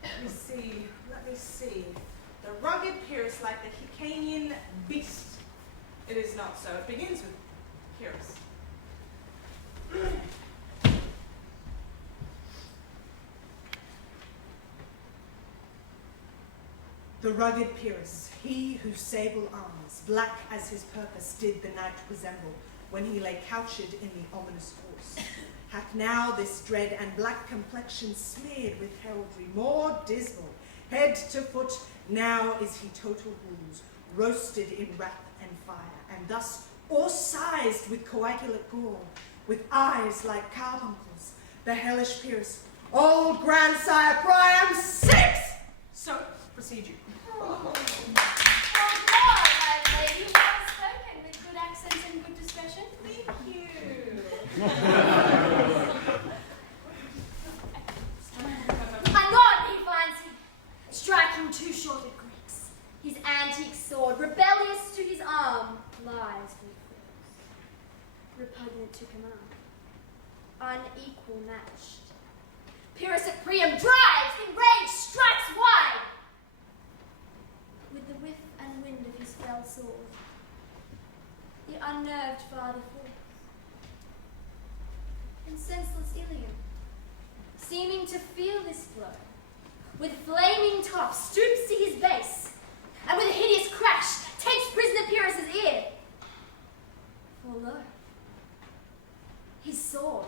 Let me see. The rugged Pyrrhus like the Hyrcanian beast. It is not so. It begins with Pyrrhus. The rugged Pyrrhus, he whose sable arms, black as his purpose, did the night resemble, when he lay couched in the ominous horse, hath now this dread and black complexion smeared with heraldry more dismal, head to foot, now is he total wounds, roasted in wrath and fire, and thus o'ersized with coagulate gore, with eyes like carbuncles, the hellish Pyrrhus, old grandsire Priam 6! So, proceed you. Oh, God, my lady, well spoken, with good accent and good discretion. Thank you. Anon he finds him, striking two shorted Greeks. His antique sword, rebellious to his arm, lies with force, repugnant to command, unequal matched. Pyrrhus at Priam drives, enraged, strikes wide. With the whiff and wind of his fell sword, the unnerved father falls, and senseless Ilium, seeming to feel this blow, with flaming top stoops to his base, and with a hideous crash takes prisoner Pyrrhus' ear. For lo, his sword,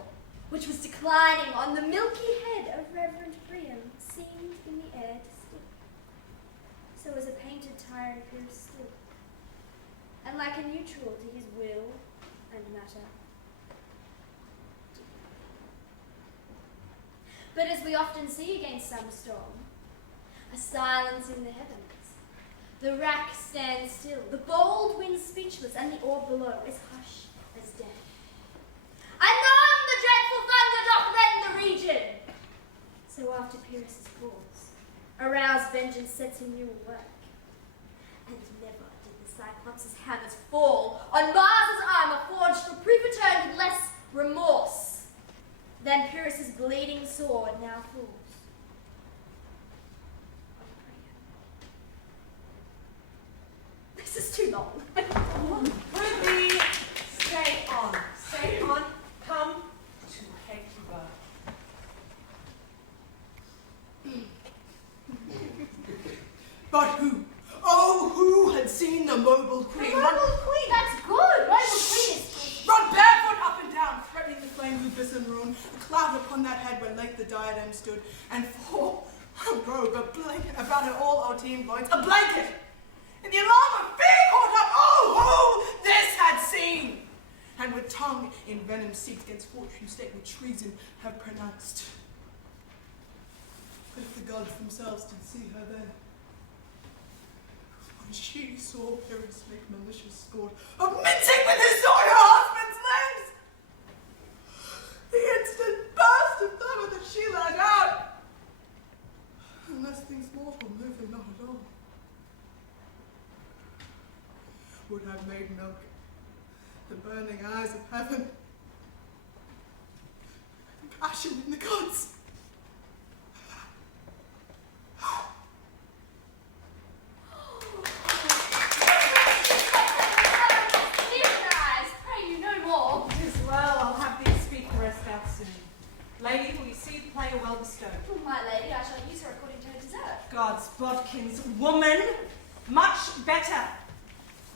which was declining on the milky head of Reverend Priam, seemed in the air to stick. So as a painted tyrant Pyrrhus stood, and like a neutral to his will and matter. But as we often see against some storm, a silence in the heavens. The rack stands still, the bold wind speechless, and the orb below is hushed as death. Anon the dreadful thunder doth rend the region. So after Pyrrhus' falls, aroused vengeance sets in new work. And never did the Cyclops' hammers fall on Mars' armor forged for proof returned with less remorse than Pyrrhus' bleeding sword now falls. This is too long. Ruby, stay on. Stay on. Come to Hecuba. But who? Oh, who had seen the mobile queen? The mobile queen, that's good. Mobile queen is Run barefoot up and down, threatening the flame of abyss and ruin. A cloud upon that head when late the diadem stood, and for a robe, a blanket about her all our team loins, a blanket! In the alarm of fear caught up, oh, who this had seen! And with tongue in venom seeks against fortune state with treason have pronounced. But if the gods themselves did see her there, when she saw Pyrrhus make malicious sport of mincing with his sword her husband's legs, the instant burst of fervor that she let out, unless things mortal move them not at all, would have made milk the burning eyes of heaven, passion in the gods. Pray you no more. It is well. I'll have thee speak the rest out soon. Lady, will you see the player well bestowed? Oh, my lady, I shall use her according to her desert. God's bodkins, woman, much better.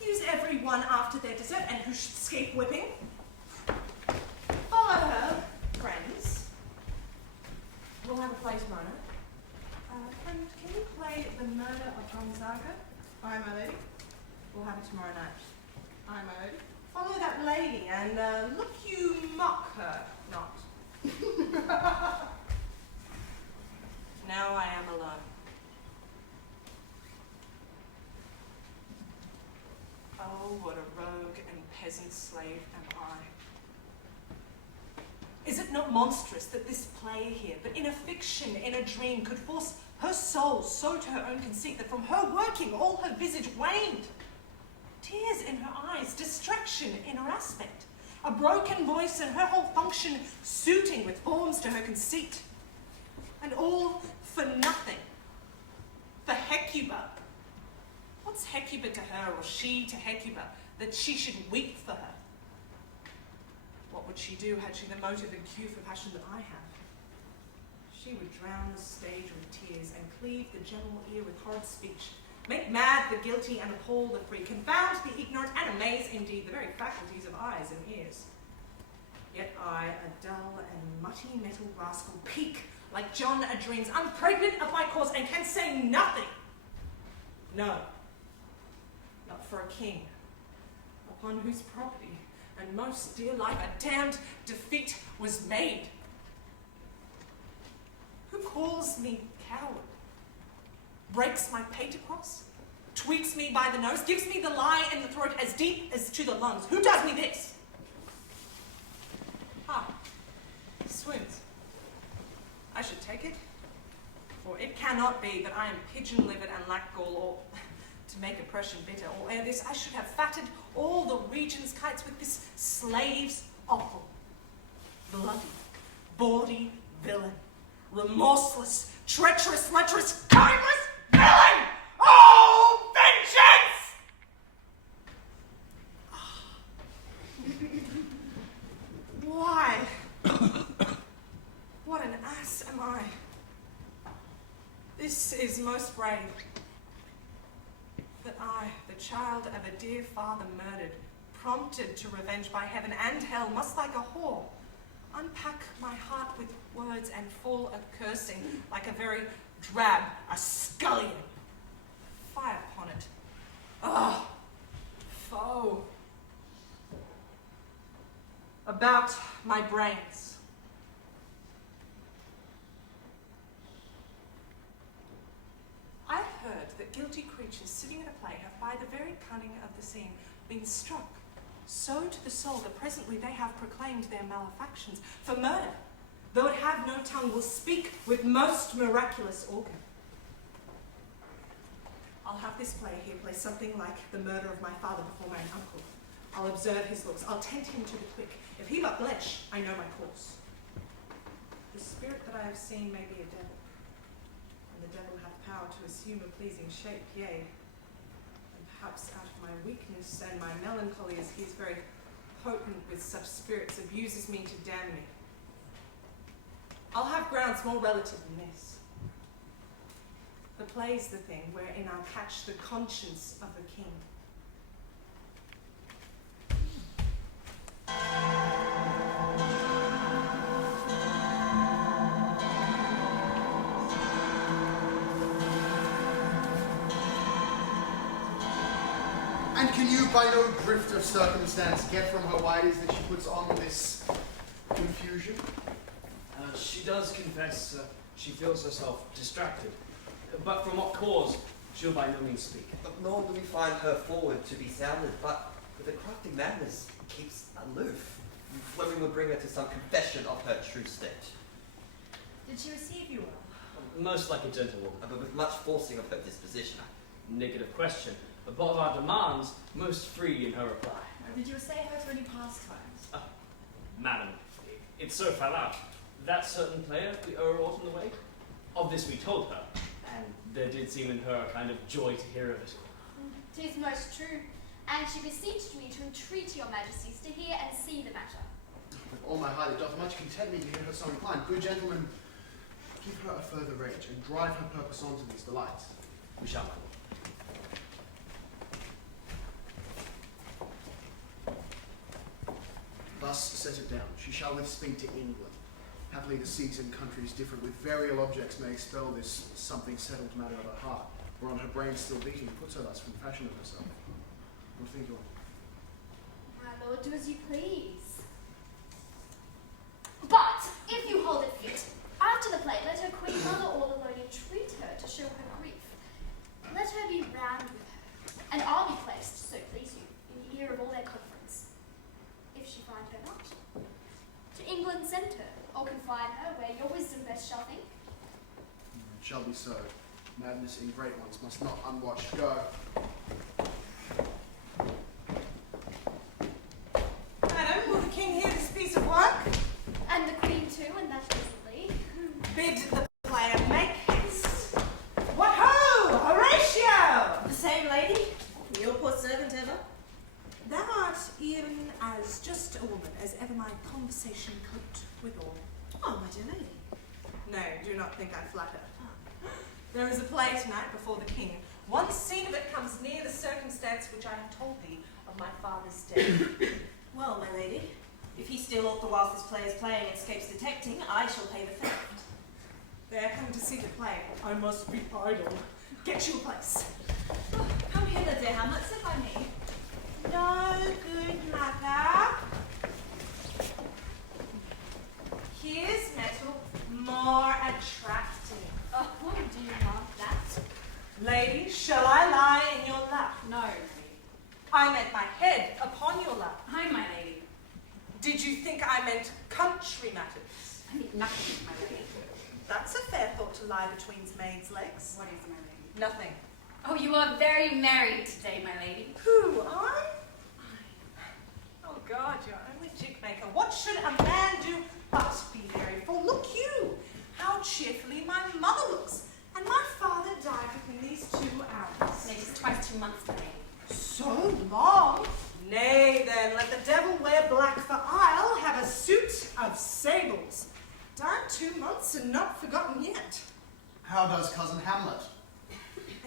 Use every one after their desert, and who should escape whipping? Follow her, friends. We'll have a play tomorrow night. Friend, can you play The Murder of Gonzaga? Aye, my lady. We'll have it tomorrow night. Aye, my lady. Follow that lady, and look you mock her not. Now I am alone. Oh, what a rogue and peasant slave am I. Is it not monstrous that this player here, but in a fiction, in a dream, could force her soul so to her own conceit that from her working all her visage waned? Tears in her eyes, distraction in her aspect, a broken voice and her whole function suiting with forms to her conceit. And all for nothing. For Hecuba. What's Hecuba to her, or she to Hecuba, that she should weep for her? What would she do had she the motive and cue for passion that I have? She would drown the stage with tears and cleave the general ear with horrid speech, make mad the guilty and appall the free, confound the ignorant and amaze indeed the very faculties of eyes and ears. Yet I, a dull and mutty metal rascal, peak like John a dreams, unpregnant of my cause, and can say nothing. No, not for a king, upon whose property and most dear life a damned defeat was made. Who calls me coward, breaks my pate across, tweaks me by the nose, gives me the lie in the throat as deep as to the lungs? Who does me this? Swims. I should take it, for it cannot be that I am pigeon-livered and lack gall, or, to make oppression bitter, or ere this I should have fatted all the region's kites with this slave's offal. Bloody, bawdy villain, remorseless, treacherous, lecherous, kindless villain! Oh, vengeance! Why? What an ass am I? This is most brave. That I, the child of a dear father murdered, prompted to revenge by heaven and hell, must like a whore unpack my heart with words and fall a cursing like a very drab, a scullion. Fire upon it. Oh, foe. About my brains. I've heard that guilty creatures sitting in a play have by the very cunning of the scene been struck so to the soul that presently they have proclaimed their malefactions. For murder, though it have no tongue, will speak with most miraculous organ. I'll have this play here play something like the murder of my father before mine uncle. I'll observe his looks, I'll tempt him to the quick. If he but blench, I know my course. The spirit that I have seen may be a devil, and the devil hath power to assume a pleasing shape, yea, and perhaps out of my weakness and my melancholy, as he is very potent with such spirits, abuses me to damn me. I'll have grounds more relative than this. The play's the thing wherein I'll catch the conscience of the king. And can you, by no drift of circumstance, get from her why it is that she puts on this confusion? She does confess she feels herself distracted. But from what cause, she'll by no means speak. Nor do we find her forward to be sounded, but with a crafty madness keeps aloof, when we will bring her to some confession of her true state. Did she receive you well? Most like a gentlewoman. But with much forcing of her disposition. Negative question. But of our demands, most free in her reply. Did you essay her for any pastimes? Madam, it so fell out. That certain player we o'erwrought in the way, of this we told her, and there did seem in her a kind of joy to hear of it. 'Tis most true, and she beseeched me to entreat your majesties to hear and see the matter. With all my heart it doth much content me to hear her so inclined. Good gentlemen, give her a further rage, and drive her purpose on to these delights. We shall, my lord. Thus set it down. She shall with speed to England. Happily the seas and countries different with varial objects may expel this something settled matter of her heart, whereon her brain still beating puts her thus from fashion of herself. What think you? My lord, do as you please. But, if you hold it fit, after the play, let her queen mother all alone entreat her to show her grief. Let her be round with her, and I'll be placed, so please you, in the ear of all their conference. If she find her not, to England send her, so. Madness in great ones must not unwatched go. Madam, will the king hear this piece of work? And the queen too, and that easily. Bid the player make haste. What ho, Horatio! The same lady? Your poor servant ever? Thou art even as just a woman as ever my conversation coped withal. Oh, my dear lady. No, do not think I flatter. There is a play tonight before the king. One scene of it comes near the circumstance which I have told thee of my father's death. Well, my lady, if he still all the whilst this play is playing and escapes detecting, I shall pay the theft. They are coming to see the play. I must be idle. Get you a place. Oh, come hither, dear Hamlet, sit by me. No good, mother. Here's metal more attractive. Oh, do you mark that? Lady, shall I lie in your lap? No, lady. I meant my head upon your lap. Hi, my lady. Did you think I meant country matters? I think nothing, my lady. That's a fair thought to lie between maids' legs. What is, my lady? Nothing. Oh, you are very merry today, my lady. Who, I? Oh, God, you're only jig maker. What should a man do but be merry? For look you, how cheerfully my mother looks, and my father died within these 2 hours. Lady, it's twice 2 months, my lady. So long? Nay, then, let the devil wear black, for I'll have a suit of sables. Died 2 months and not forgotten yet. How does cousin Hamlet?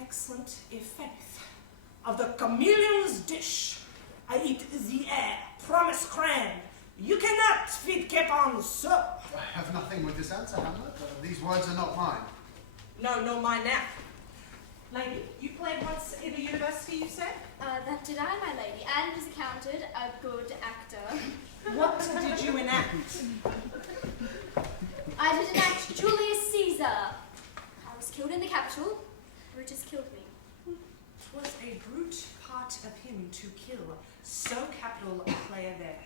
Excellent, if faith. Of the chameleon's dish, I eat the air, promise cran. You cannot feed capon so. I have nothing with this answer, Hamlet. These words are not mine. No, nor mine now. Lady, you played once in the university, you said? That did I, my lady, and was accounted a good actor. What did you enact? I did enact Julius Caesar. I was killed in the Capitol. Brutus killed me. 'Twas a brute part of him to kill. So capital a player there.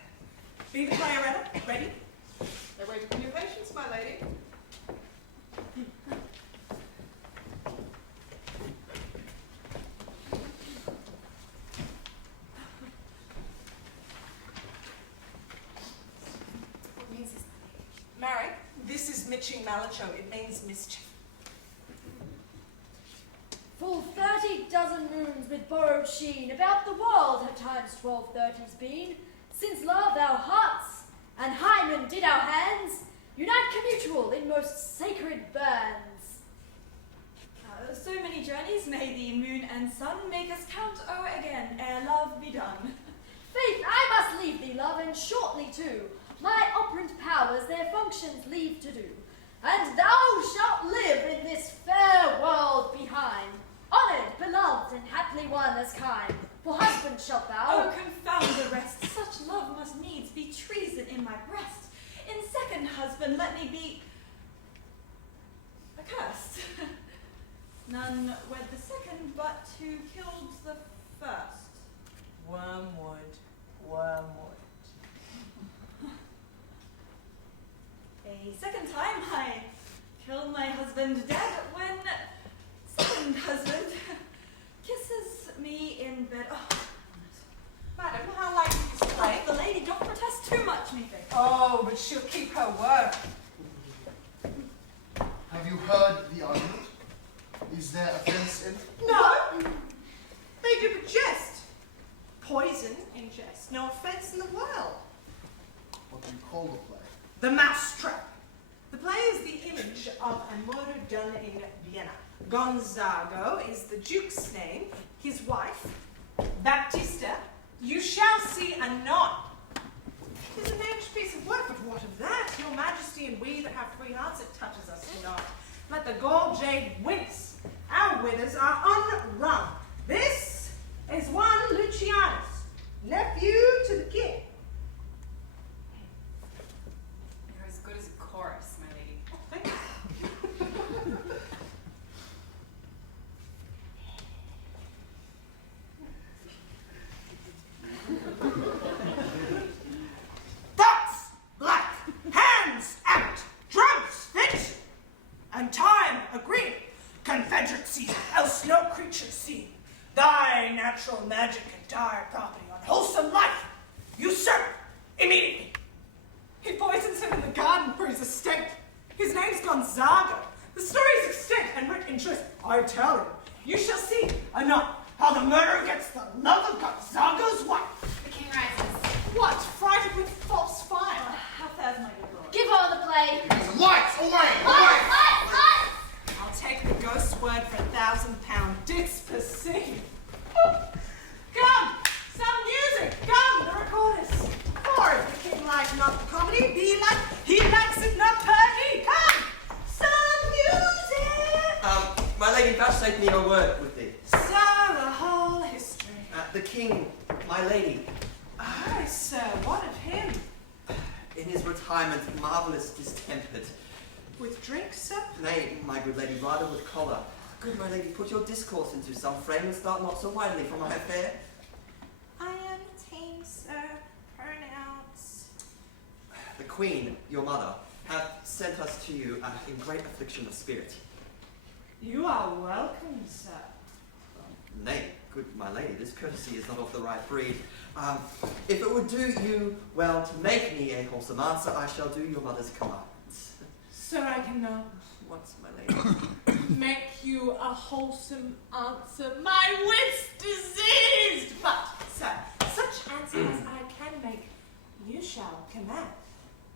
Be the player ready? They wait upon your patience, my lady. What means this? Mary, this is Mitching Malacho. It means mischief. Full 30 dozen moons with borrowed sheen about the world have times 1230s been, since love our hearts and Hymen did our hands unite commutual in most sacred bands. So many journeys may the moon and sun make us count o'er again ere love be done. Faith, I must leave thee, love, and shortly too. My operant powers their functions leave to do, and thou shalt live in this fair world behind, honoured, beloved, and haply one as kind. For husband shalt thou. Oh, confound the rest! Such love must needs be treason in my breast. In second husband, let me be accursed. None wed the second, but who killed the first. Wormwood, wormwood. A second time I killed my husband dead when second husband kisses me in bed. Oh, Madam, how like you this play? the lady don't protest too much, methinks. Oh, but she'll keep her word. Have you heard the argument? Is there offence in? No! They do but jest. Poison in jest. No offence in the world. What do you call the play? The Mousetrap. The play is the image of a murder done in Vienna. Gonzago is the Duke's name, his wife, Baptista, you shall see anon. Tis a knavish piece of work, but what of that? Your Majesty and we that have free hearts, it touches us not. Let the gall jade wince. Our withers are unwrung. This is one Lucianus, nephew to the king. You're as good as a chorus, my lady. Oh, thank you. That's black. Hands out. Drums fit. And time agreed. Thy natural magic and dire property on wholesome life, usurp immediately. He poisons him in the garden for his estate. His name's Gonzaga. The story's extant and writ in truth. I tell you, you shall see anon how the murderer gets the love of Gonzaga's wife. The king rises. What? Frighted with false fire? How fares my good lord? Give her the play. Lights, away! Lights, lights, lights! I'll take the ghost's word for £1,000. Didst perceive? Come, some music. Come, the recorders. For if the king like not the comedy, be like he likes it not purdy. Come, some music. My lady, vouchsafe me a word with thee. So the whole history. The king, my lady, Aye, sir, what of him? in his retirement, marvellous distempered. With drink, sir? Nay, my good lady, rather with choler. Good my lady, put your discourse into some frame and start not so widely from my affair. I am tame, sir. Pronouns. The queen, your mother, hath sent us to you in great affliction of spirit. You are welcome, sir. Nay, good my lady, this courtesy is not of the right breed. If it would do you well to make me a wholesome answer, I shall do your mother's commands. Sir, I cannot. What's my lady? Make you a wholesome answer. My wit's diseased. But, sir, such answer as I can make, you shall command.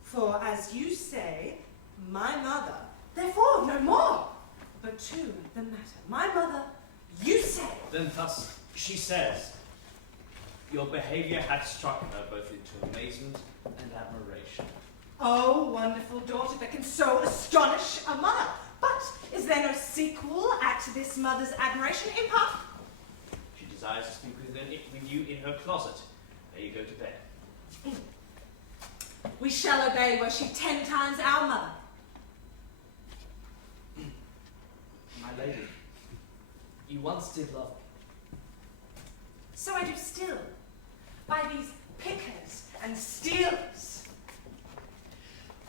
For, as you say, my mother, therefore no more. But to the matter, my mother, you say. Then thus she says, your behavior had struck her both into amazement and admiration. Oh, wonderful daughter that can so astonish a mother. But is there no sequel at this mother's admiration in part? She desires to speak with you in her closet. There you go to bed. We shall obey were she 10 times our mother. My lady, you once did love me. So I do still, by these pickers and stealers.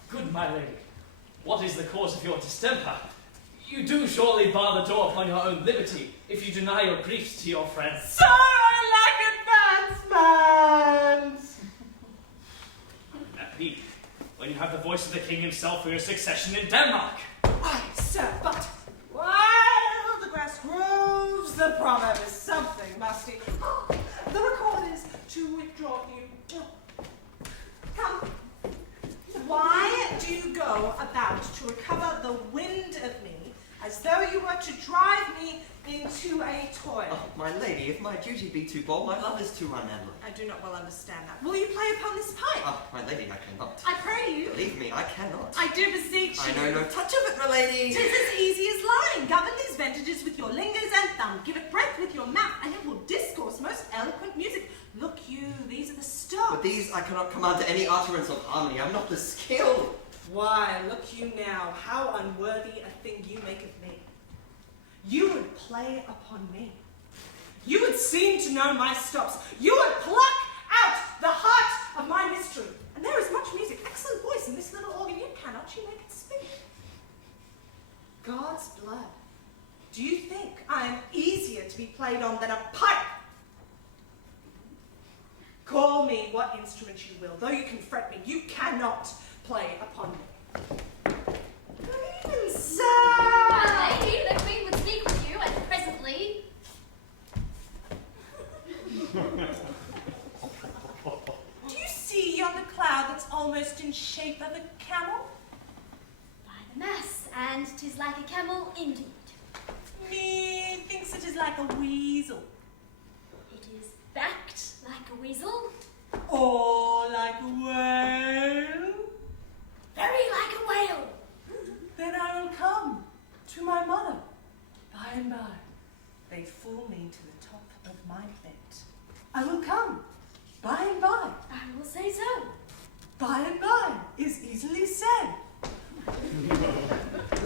Good my lady, what is the cause of your distemper? You do surely bar the door upon your own liberty if you deny your griefs to your friends. So I like advancement! At peak, when you have the voice of the king himself for your succession in Denmark. Aye, sir, but while the grass grows, the proverb is something musty. The record is to withdraw you. Come. Why do you go about to recover the wind of me as though you were to drive me into a toil? Oh, my lady, if my duty be too bold, my love is too unmanly. I do not well understand that. Will you play upon this pipe? Oh, my lady, I cannot. I pray you. Believe me, I cannot. I do beseech you. I know no touch of it, my lady. 'Tis as easy as lying. Govern these vintages with your lingers and thumb. Give it breath with your mouth, and it will discourse most eloquent music. Look you, these are the stops. With these I cannot command any utterance of harmony. I'm not the skill. Why, look you now, how unworthy a thing you make of me. You would play upon me. You would seem to know my stops. You would pluck out the heart of my mystery. And there is much music, excellent voice in this little organ, yet cannot you make it speak? God's blood. Do you think I am easier to be played on than a pipe? Call me what instrument you will. Though you can fret me, you cannot play upon me. Good evening, sir. My lady, the queen would speak with you, and presently. Do you see yonder cloud that's almost in shape of a camel? By the mass, and 'tis like a camel indeed. Methinks it is like a weasel. It is backed like a weasel. Or like a whale. Very like a whale. Then I will come to my mother. By and by, they fool me to the top of my bed. I will come. By and by. I will say so. By and by is easily said.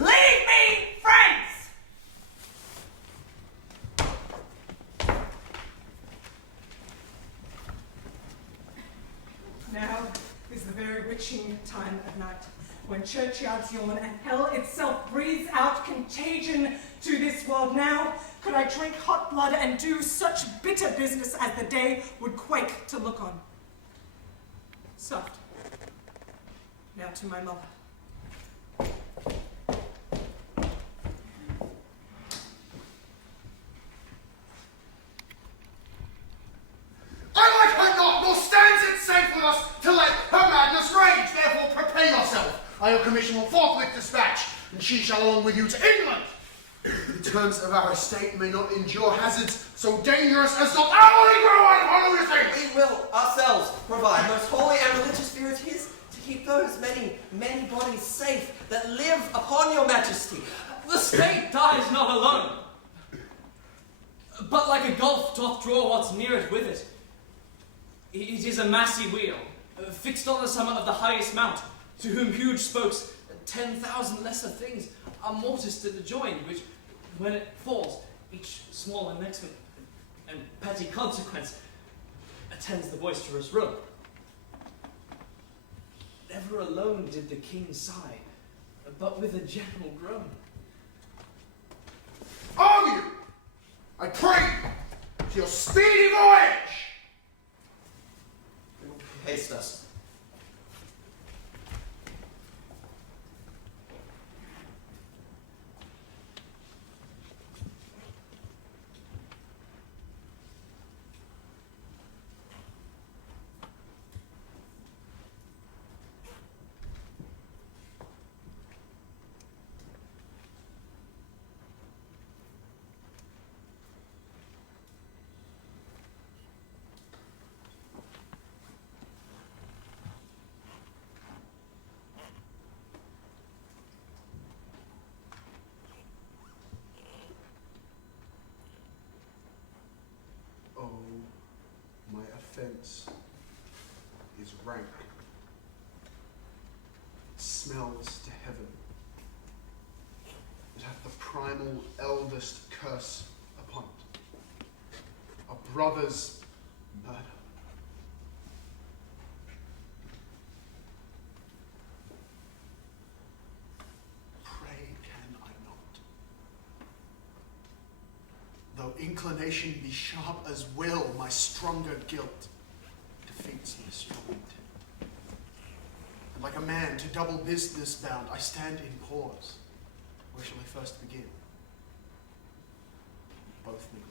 Leave me, friends! Now is the very witching time of night, when churchyards yawn and hell itself breathes out contagion to this world. Now could I drink hot blood and do such bitter business as the day would quake to look on. Soft. Now to my mother. I like her not, nor stands it safe with us to let her madness rage. Therefore prepare yourself. I your commission will forthwith dispatch, and she shall along with you to England. The terms of our estate may not endure hazards so dangerous as not hourly grow unholy things. We will ourselves provide most holy and religious fear it is to keep those many bodies safe that live upon your majesty. The state dies not alone, but like a gulf doth draw what's near it with it. It is a massy wheel, fixed on the summit of the highest mount, to whom huge spokes, 10,000 lesser things, are mortised and adjoined, which, when it falls, each small annexment and petty consequence attends the boisterous room. Never alone did the king sigh, but with a general groan. Arm you, I pray, to your speedy voyage. Haste us. Oh, my offense is rank. It smells to heaven. It hath the primal eldest curse upon it. A brother's murder. Pray can I not? Though inclination be sharp as will, my stronger guilt defeats my strong intent. And like a man to double business bound, I stand in pause. Where shall I first begin? Both neglect.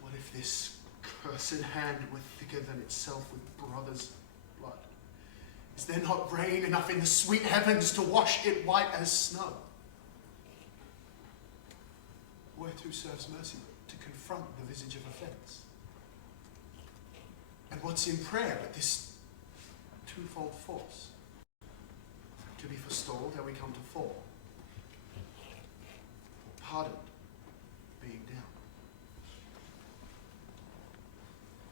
What if this cursed hand were thicker than itself with brother's blood? Is there not rain enough in the sweet heavens to wash it white as snow? Whereto serves mercy to confront the visage of offence? And what's in prayer but this twofold force? To be forestalled ere we come to fall, or pardoned, being down.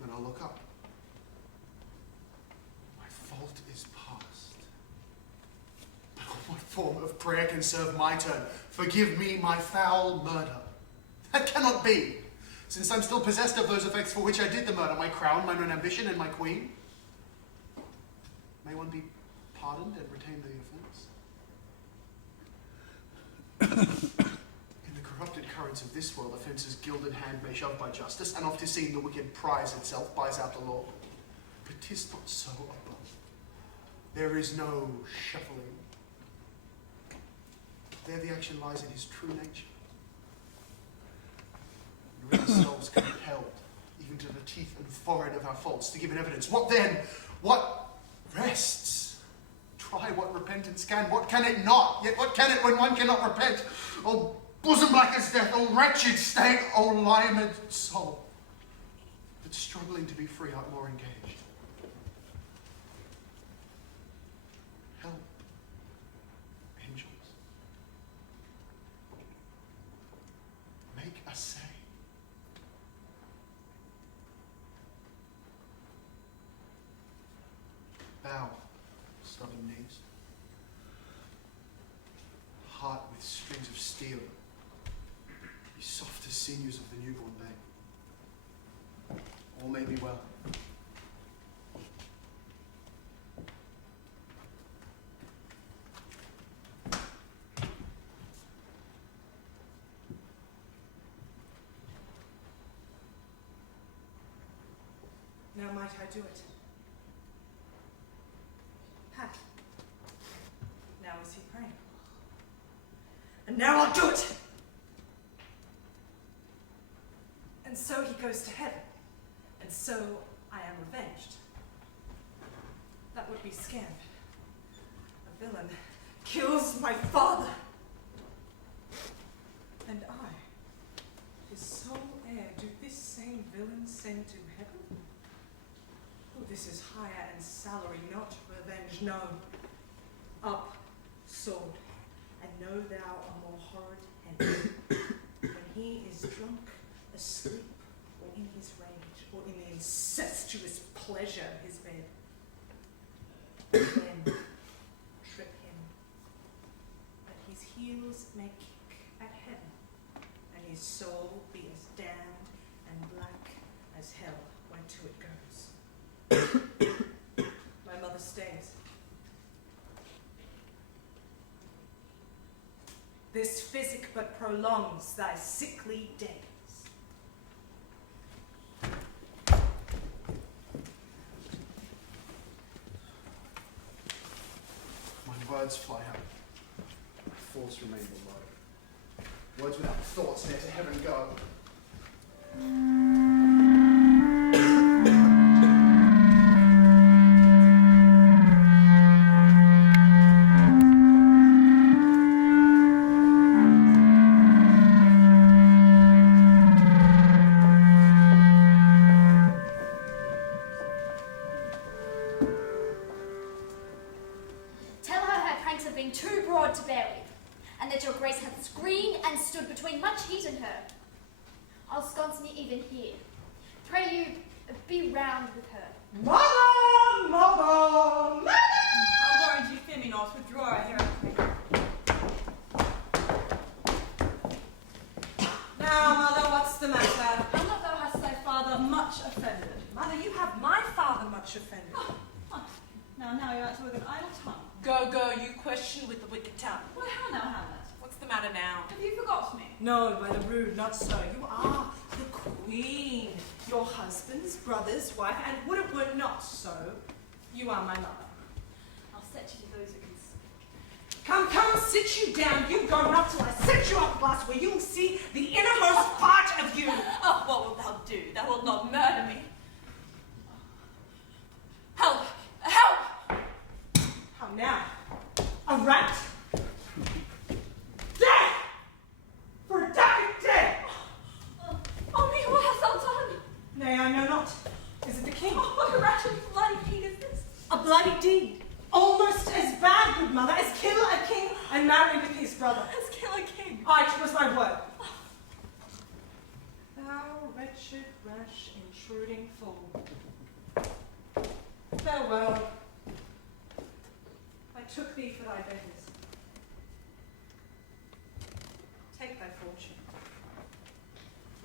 When I look up, my fault is past. But what form of prayer can serve my turn? Forgive me my foul murder. That cannot be, since I'm still possessed of those effects for which I did the murder, my crown, mine own ambition, and my queen. May one be pardoned and retain the offence? In the corrupted currents of this world, offence's gilded hand may shove by justice, and oft is seen the wicked prize itself buys out the law. But 'tis not so above. There is no shuffling. There the action lies in his true nature. We ourselves compelled, even to the teeth and forehead of our faults, to give an evidence. What then? What rests? Try what repentance can. What can it not? Yet what can it when one cannot repent? Oh, bosom black as death. Oh, wretched state. Oh, limed soul. But struggling to be free art more engaged. Help, angels. Make a say. Bow, stubborn knees. Heart with strings of steel. Be soft as sinews of the newborn babe. All may be well. might I do it? Pat. Now is he praying? And now I'll do it! And so he goes to heaven. And so I am revenged. That would be scanned. A villain kills my father. And I, his sole heir, do this same villain send to heaven? Oh, this is hire and salary, not revenge, no. Up, sword, and know thou a more horrid end. When he is drunk, asleep, or in his rage, or in the incestuous pleasure of his bed. Then trip him, but his heels may kick at heaven, and his soul be as damned and black as hell whereto it goes. My mother stays. This physic but prolongs thy sickly days. My words fly out. My thoughts remain below. Words without thoughts ne'er to heaven go. Tell her her pranks have been too broad to bear with, and that your grace hath screened and stood between much heat and her. I'll sconce me even here. Pray you, be round with her. Mother! Mother! Mother! I'll warrant you fear me not, withdraw I hear. Now, mother, what's the matter? Hamlet, thou hast thy father much offended. Mother, you have my father much offended. Now you're acting with an idle tongue. Go, you question with the wicked tongue. Why, how now, Hamlet? What's the matter now? Have you forgot me? No, by the rude, not so. You are the queen, your husband's brother's wife, and would it were not so, you are my mother. I'll set you to those who can speak. Come, sit you down. You go not till I set you up glass where you will see the innermost part of you. Oh, what wilt thou do? Thou wilt not murder me. Help! Help! How now? A rat? Dead! For a ducat dead! Oh me, what hast thou done? Nay, I know not. Is it the king? Oh, what a wretched bloody deed is this? A bloody deed. Almost as bad, good mother, as kill a king and marry with his brother. As kill a king. Aye, 'twas my word. Thou wretched, rash, intruding fool. Farewell. I took thee for thy betters. Take thy fortune.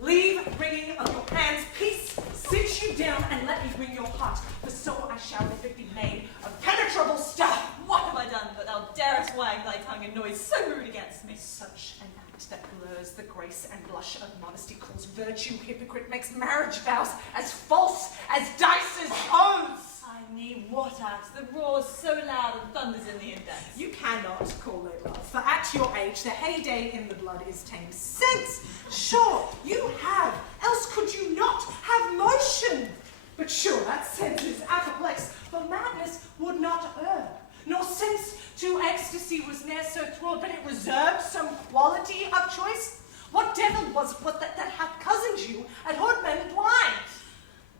Leave wringing of your hands. Peace, sit you down and let me wring your heart, for so I shall if be made of penetrable stuff. What have I done that thou darest wag thy tongue in noise so rude against me? Such an act that blurs the grace and blush of modesty, calls virtue hypocrite, makes marriage vows as false as dice's oaths. I me what acts that roars so loud and thunders in the index. You cannot call it love, for at your age the heyday in the blood is tamed. Sense, sure, you have, else could you not have motion. But sure, that sense is apoplexed, for madness would not err, nor sense to ecstasy was ne'er so thralled, but it reserved some quality of choice. What devil was what that hath cozened you at Hoodman blind?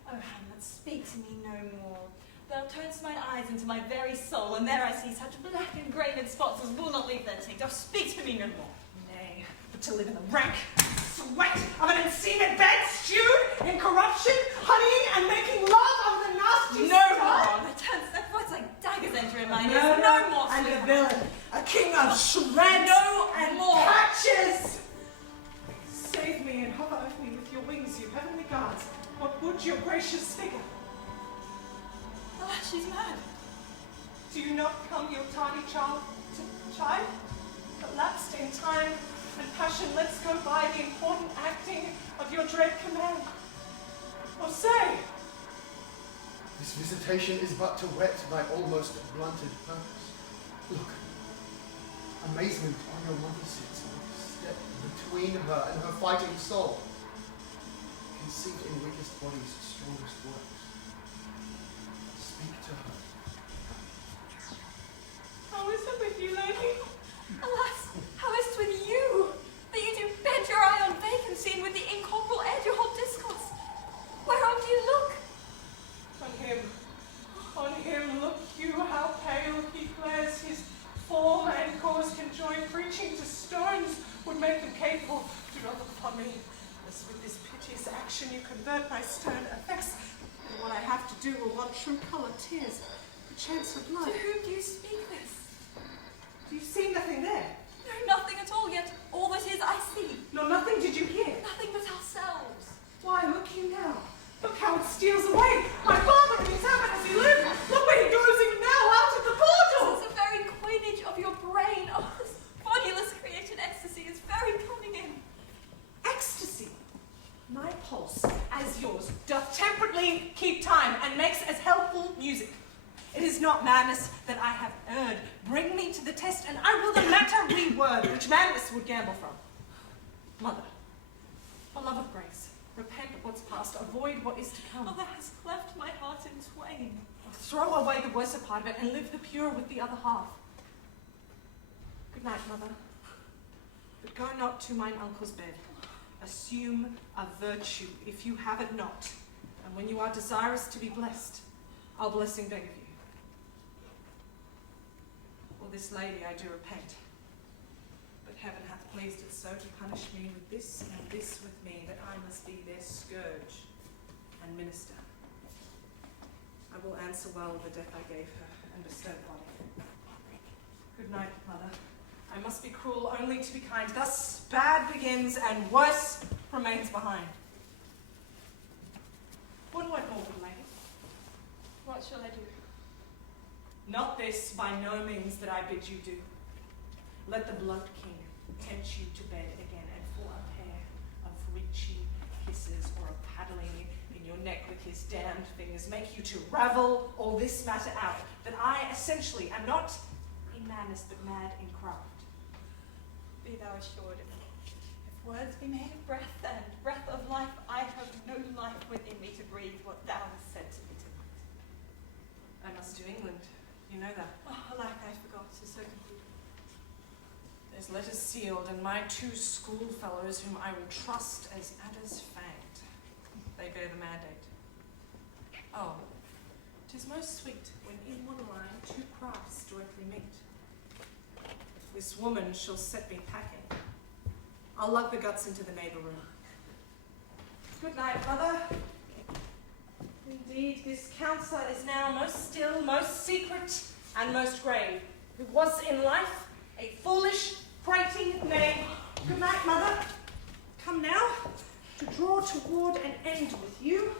Oh, Hamlet, speak to me no more. Thou turnest mine eyes into my very soul, and there I see such black and graven spots as will not leave their taint. Oh, speak to me no more. Nay, but to live in the rank sweat of an unseemly bed, stewed in corruption, honeying and making love of the nasty No stud. more. That turns their voice like daggers entering mine ears. Murderer No more. and a sweetheart. villain, a king of shreds No and more. patches. Save me and hover over me with your wings, you heavenly gods. What would your gracious figure? Ah, she's mad. Do you not come your tardy child to chide? But lapsed in time and passion lets go by the important acting of your dread command. Or say, This visitation is but to whet thy almost blunted purpose. Look, amazement on your mother sits, step between her and her fighting soul. Conceit in weakest bodies, strongest works. Speak to her. How is it with you, lady? Alas, how is it with you? That you do bend your eye on vacancy, and with the incomparable air you hold discourse. Whereon do you look? On him, look you how pale he glares. His form and cause conjoined, preaching to stones would make him capable. Do not look upon me, lest with this piteous action you convert my stern effects, and what I have to do will want true colour, tears, perchance of blood. To whom do you speak this? Do you see nothing there? No, nothing at all, yet all that is I see. No, nothing did you hear? Nothing but ourselves. Why, look you now. Look how it steals away. My father in his heaven as he lived. Look where he goes even now, out of the portal. This is the very coinage of your brain. Oh, this bodiless created ecstasy is very cunning in. Ecstasy. My pulse, as yours, doth temperately keep time and makes as helpful music. It is not madness that I have erred. Bring me to the test, and I will the matter reword, which madness would gamble from. Mother, for love of grace, repent of what's past, avoid what is to come. Oh, that has cleft my heart in twain. Throw away the worser part of it, and live the pure with the other half. Good night, mother. But go not to mine uncle's bed. Assume a virtue, if you have it not. And when you are desirous to be blessed, I'll blessing beg of you. For this lady I do repent. But heaven hath pleased it so to punish me with this and this with me, that I must be their scourge and minister. I will answer well the death I gave her, and bestow body. Good night, mother. I must be cruel only to be kind. Thus bad begins, and worse remains behind. One word more, good lady. What shall I do? Not this, by no means, that I bid you do. Let the blood king tempt you to bed again, and for a pair of reaching kisses or a paddling in your neck with his damned fingers, make you to ravel all this matter out, that I essentially am not in madness, but mad in craft. Be thou assured, if words be made of breath, and breath of life, I have no life within me to breathe what thou hast said to me tonight. I must to England. You know that. Oh, alack, I forgot. It is so complete. There's letters sealed, and my 2 schoolfellows, whom I will trust as adders fanged. They bear the mandate. Oh, 'tis most sweet when in one line 2 crafts directly meet. If this woman shall set me packing, I'll lug the guts into the neighbour room. Good night, mother. Indeed, this counsellor is now most still, most secret, and most grave, who was in life a foolish, prating knave. Good night, mother. Come now, to draw toward an end with you.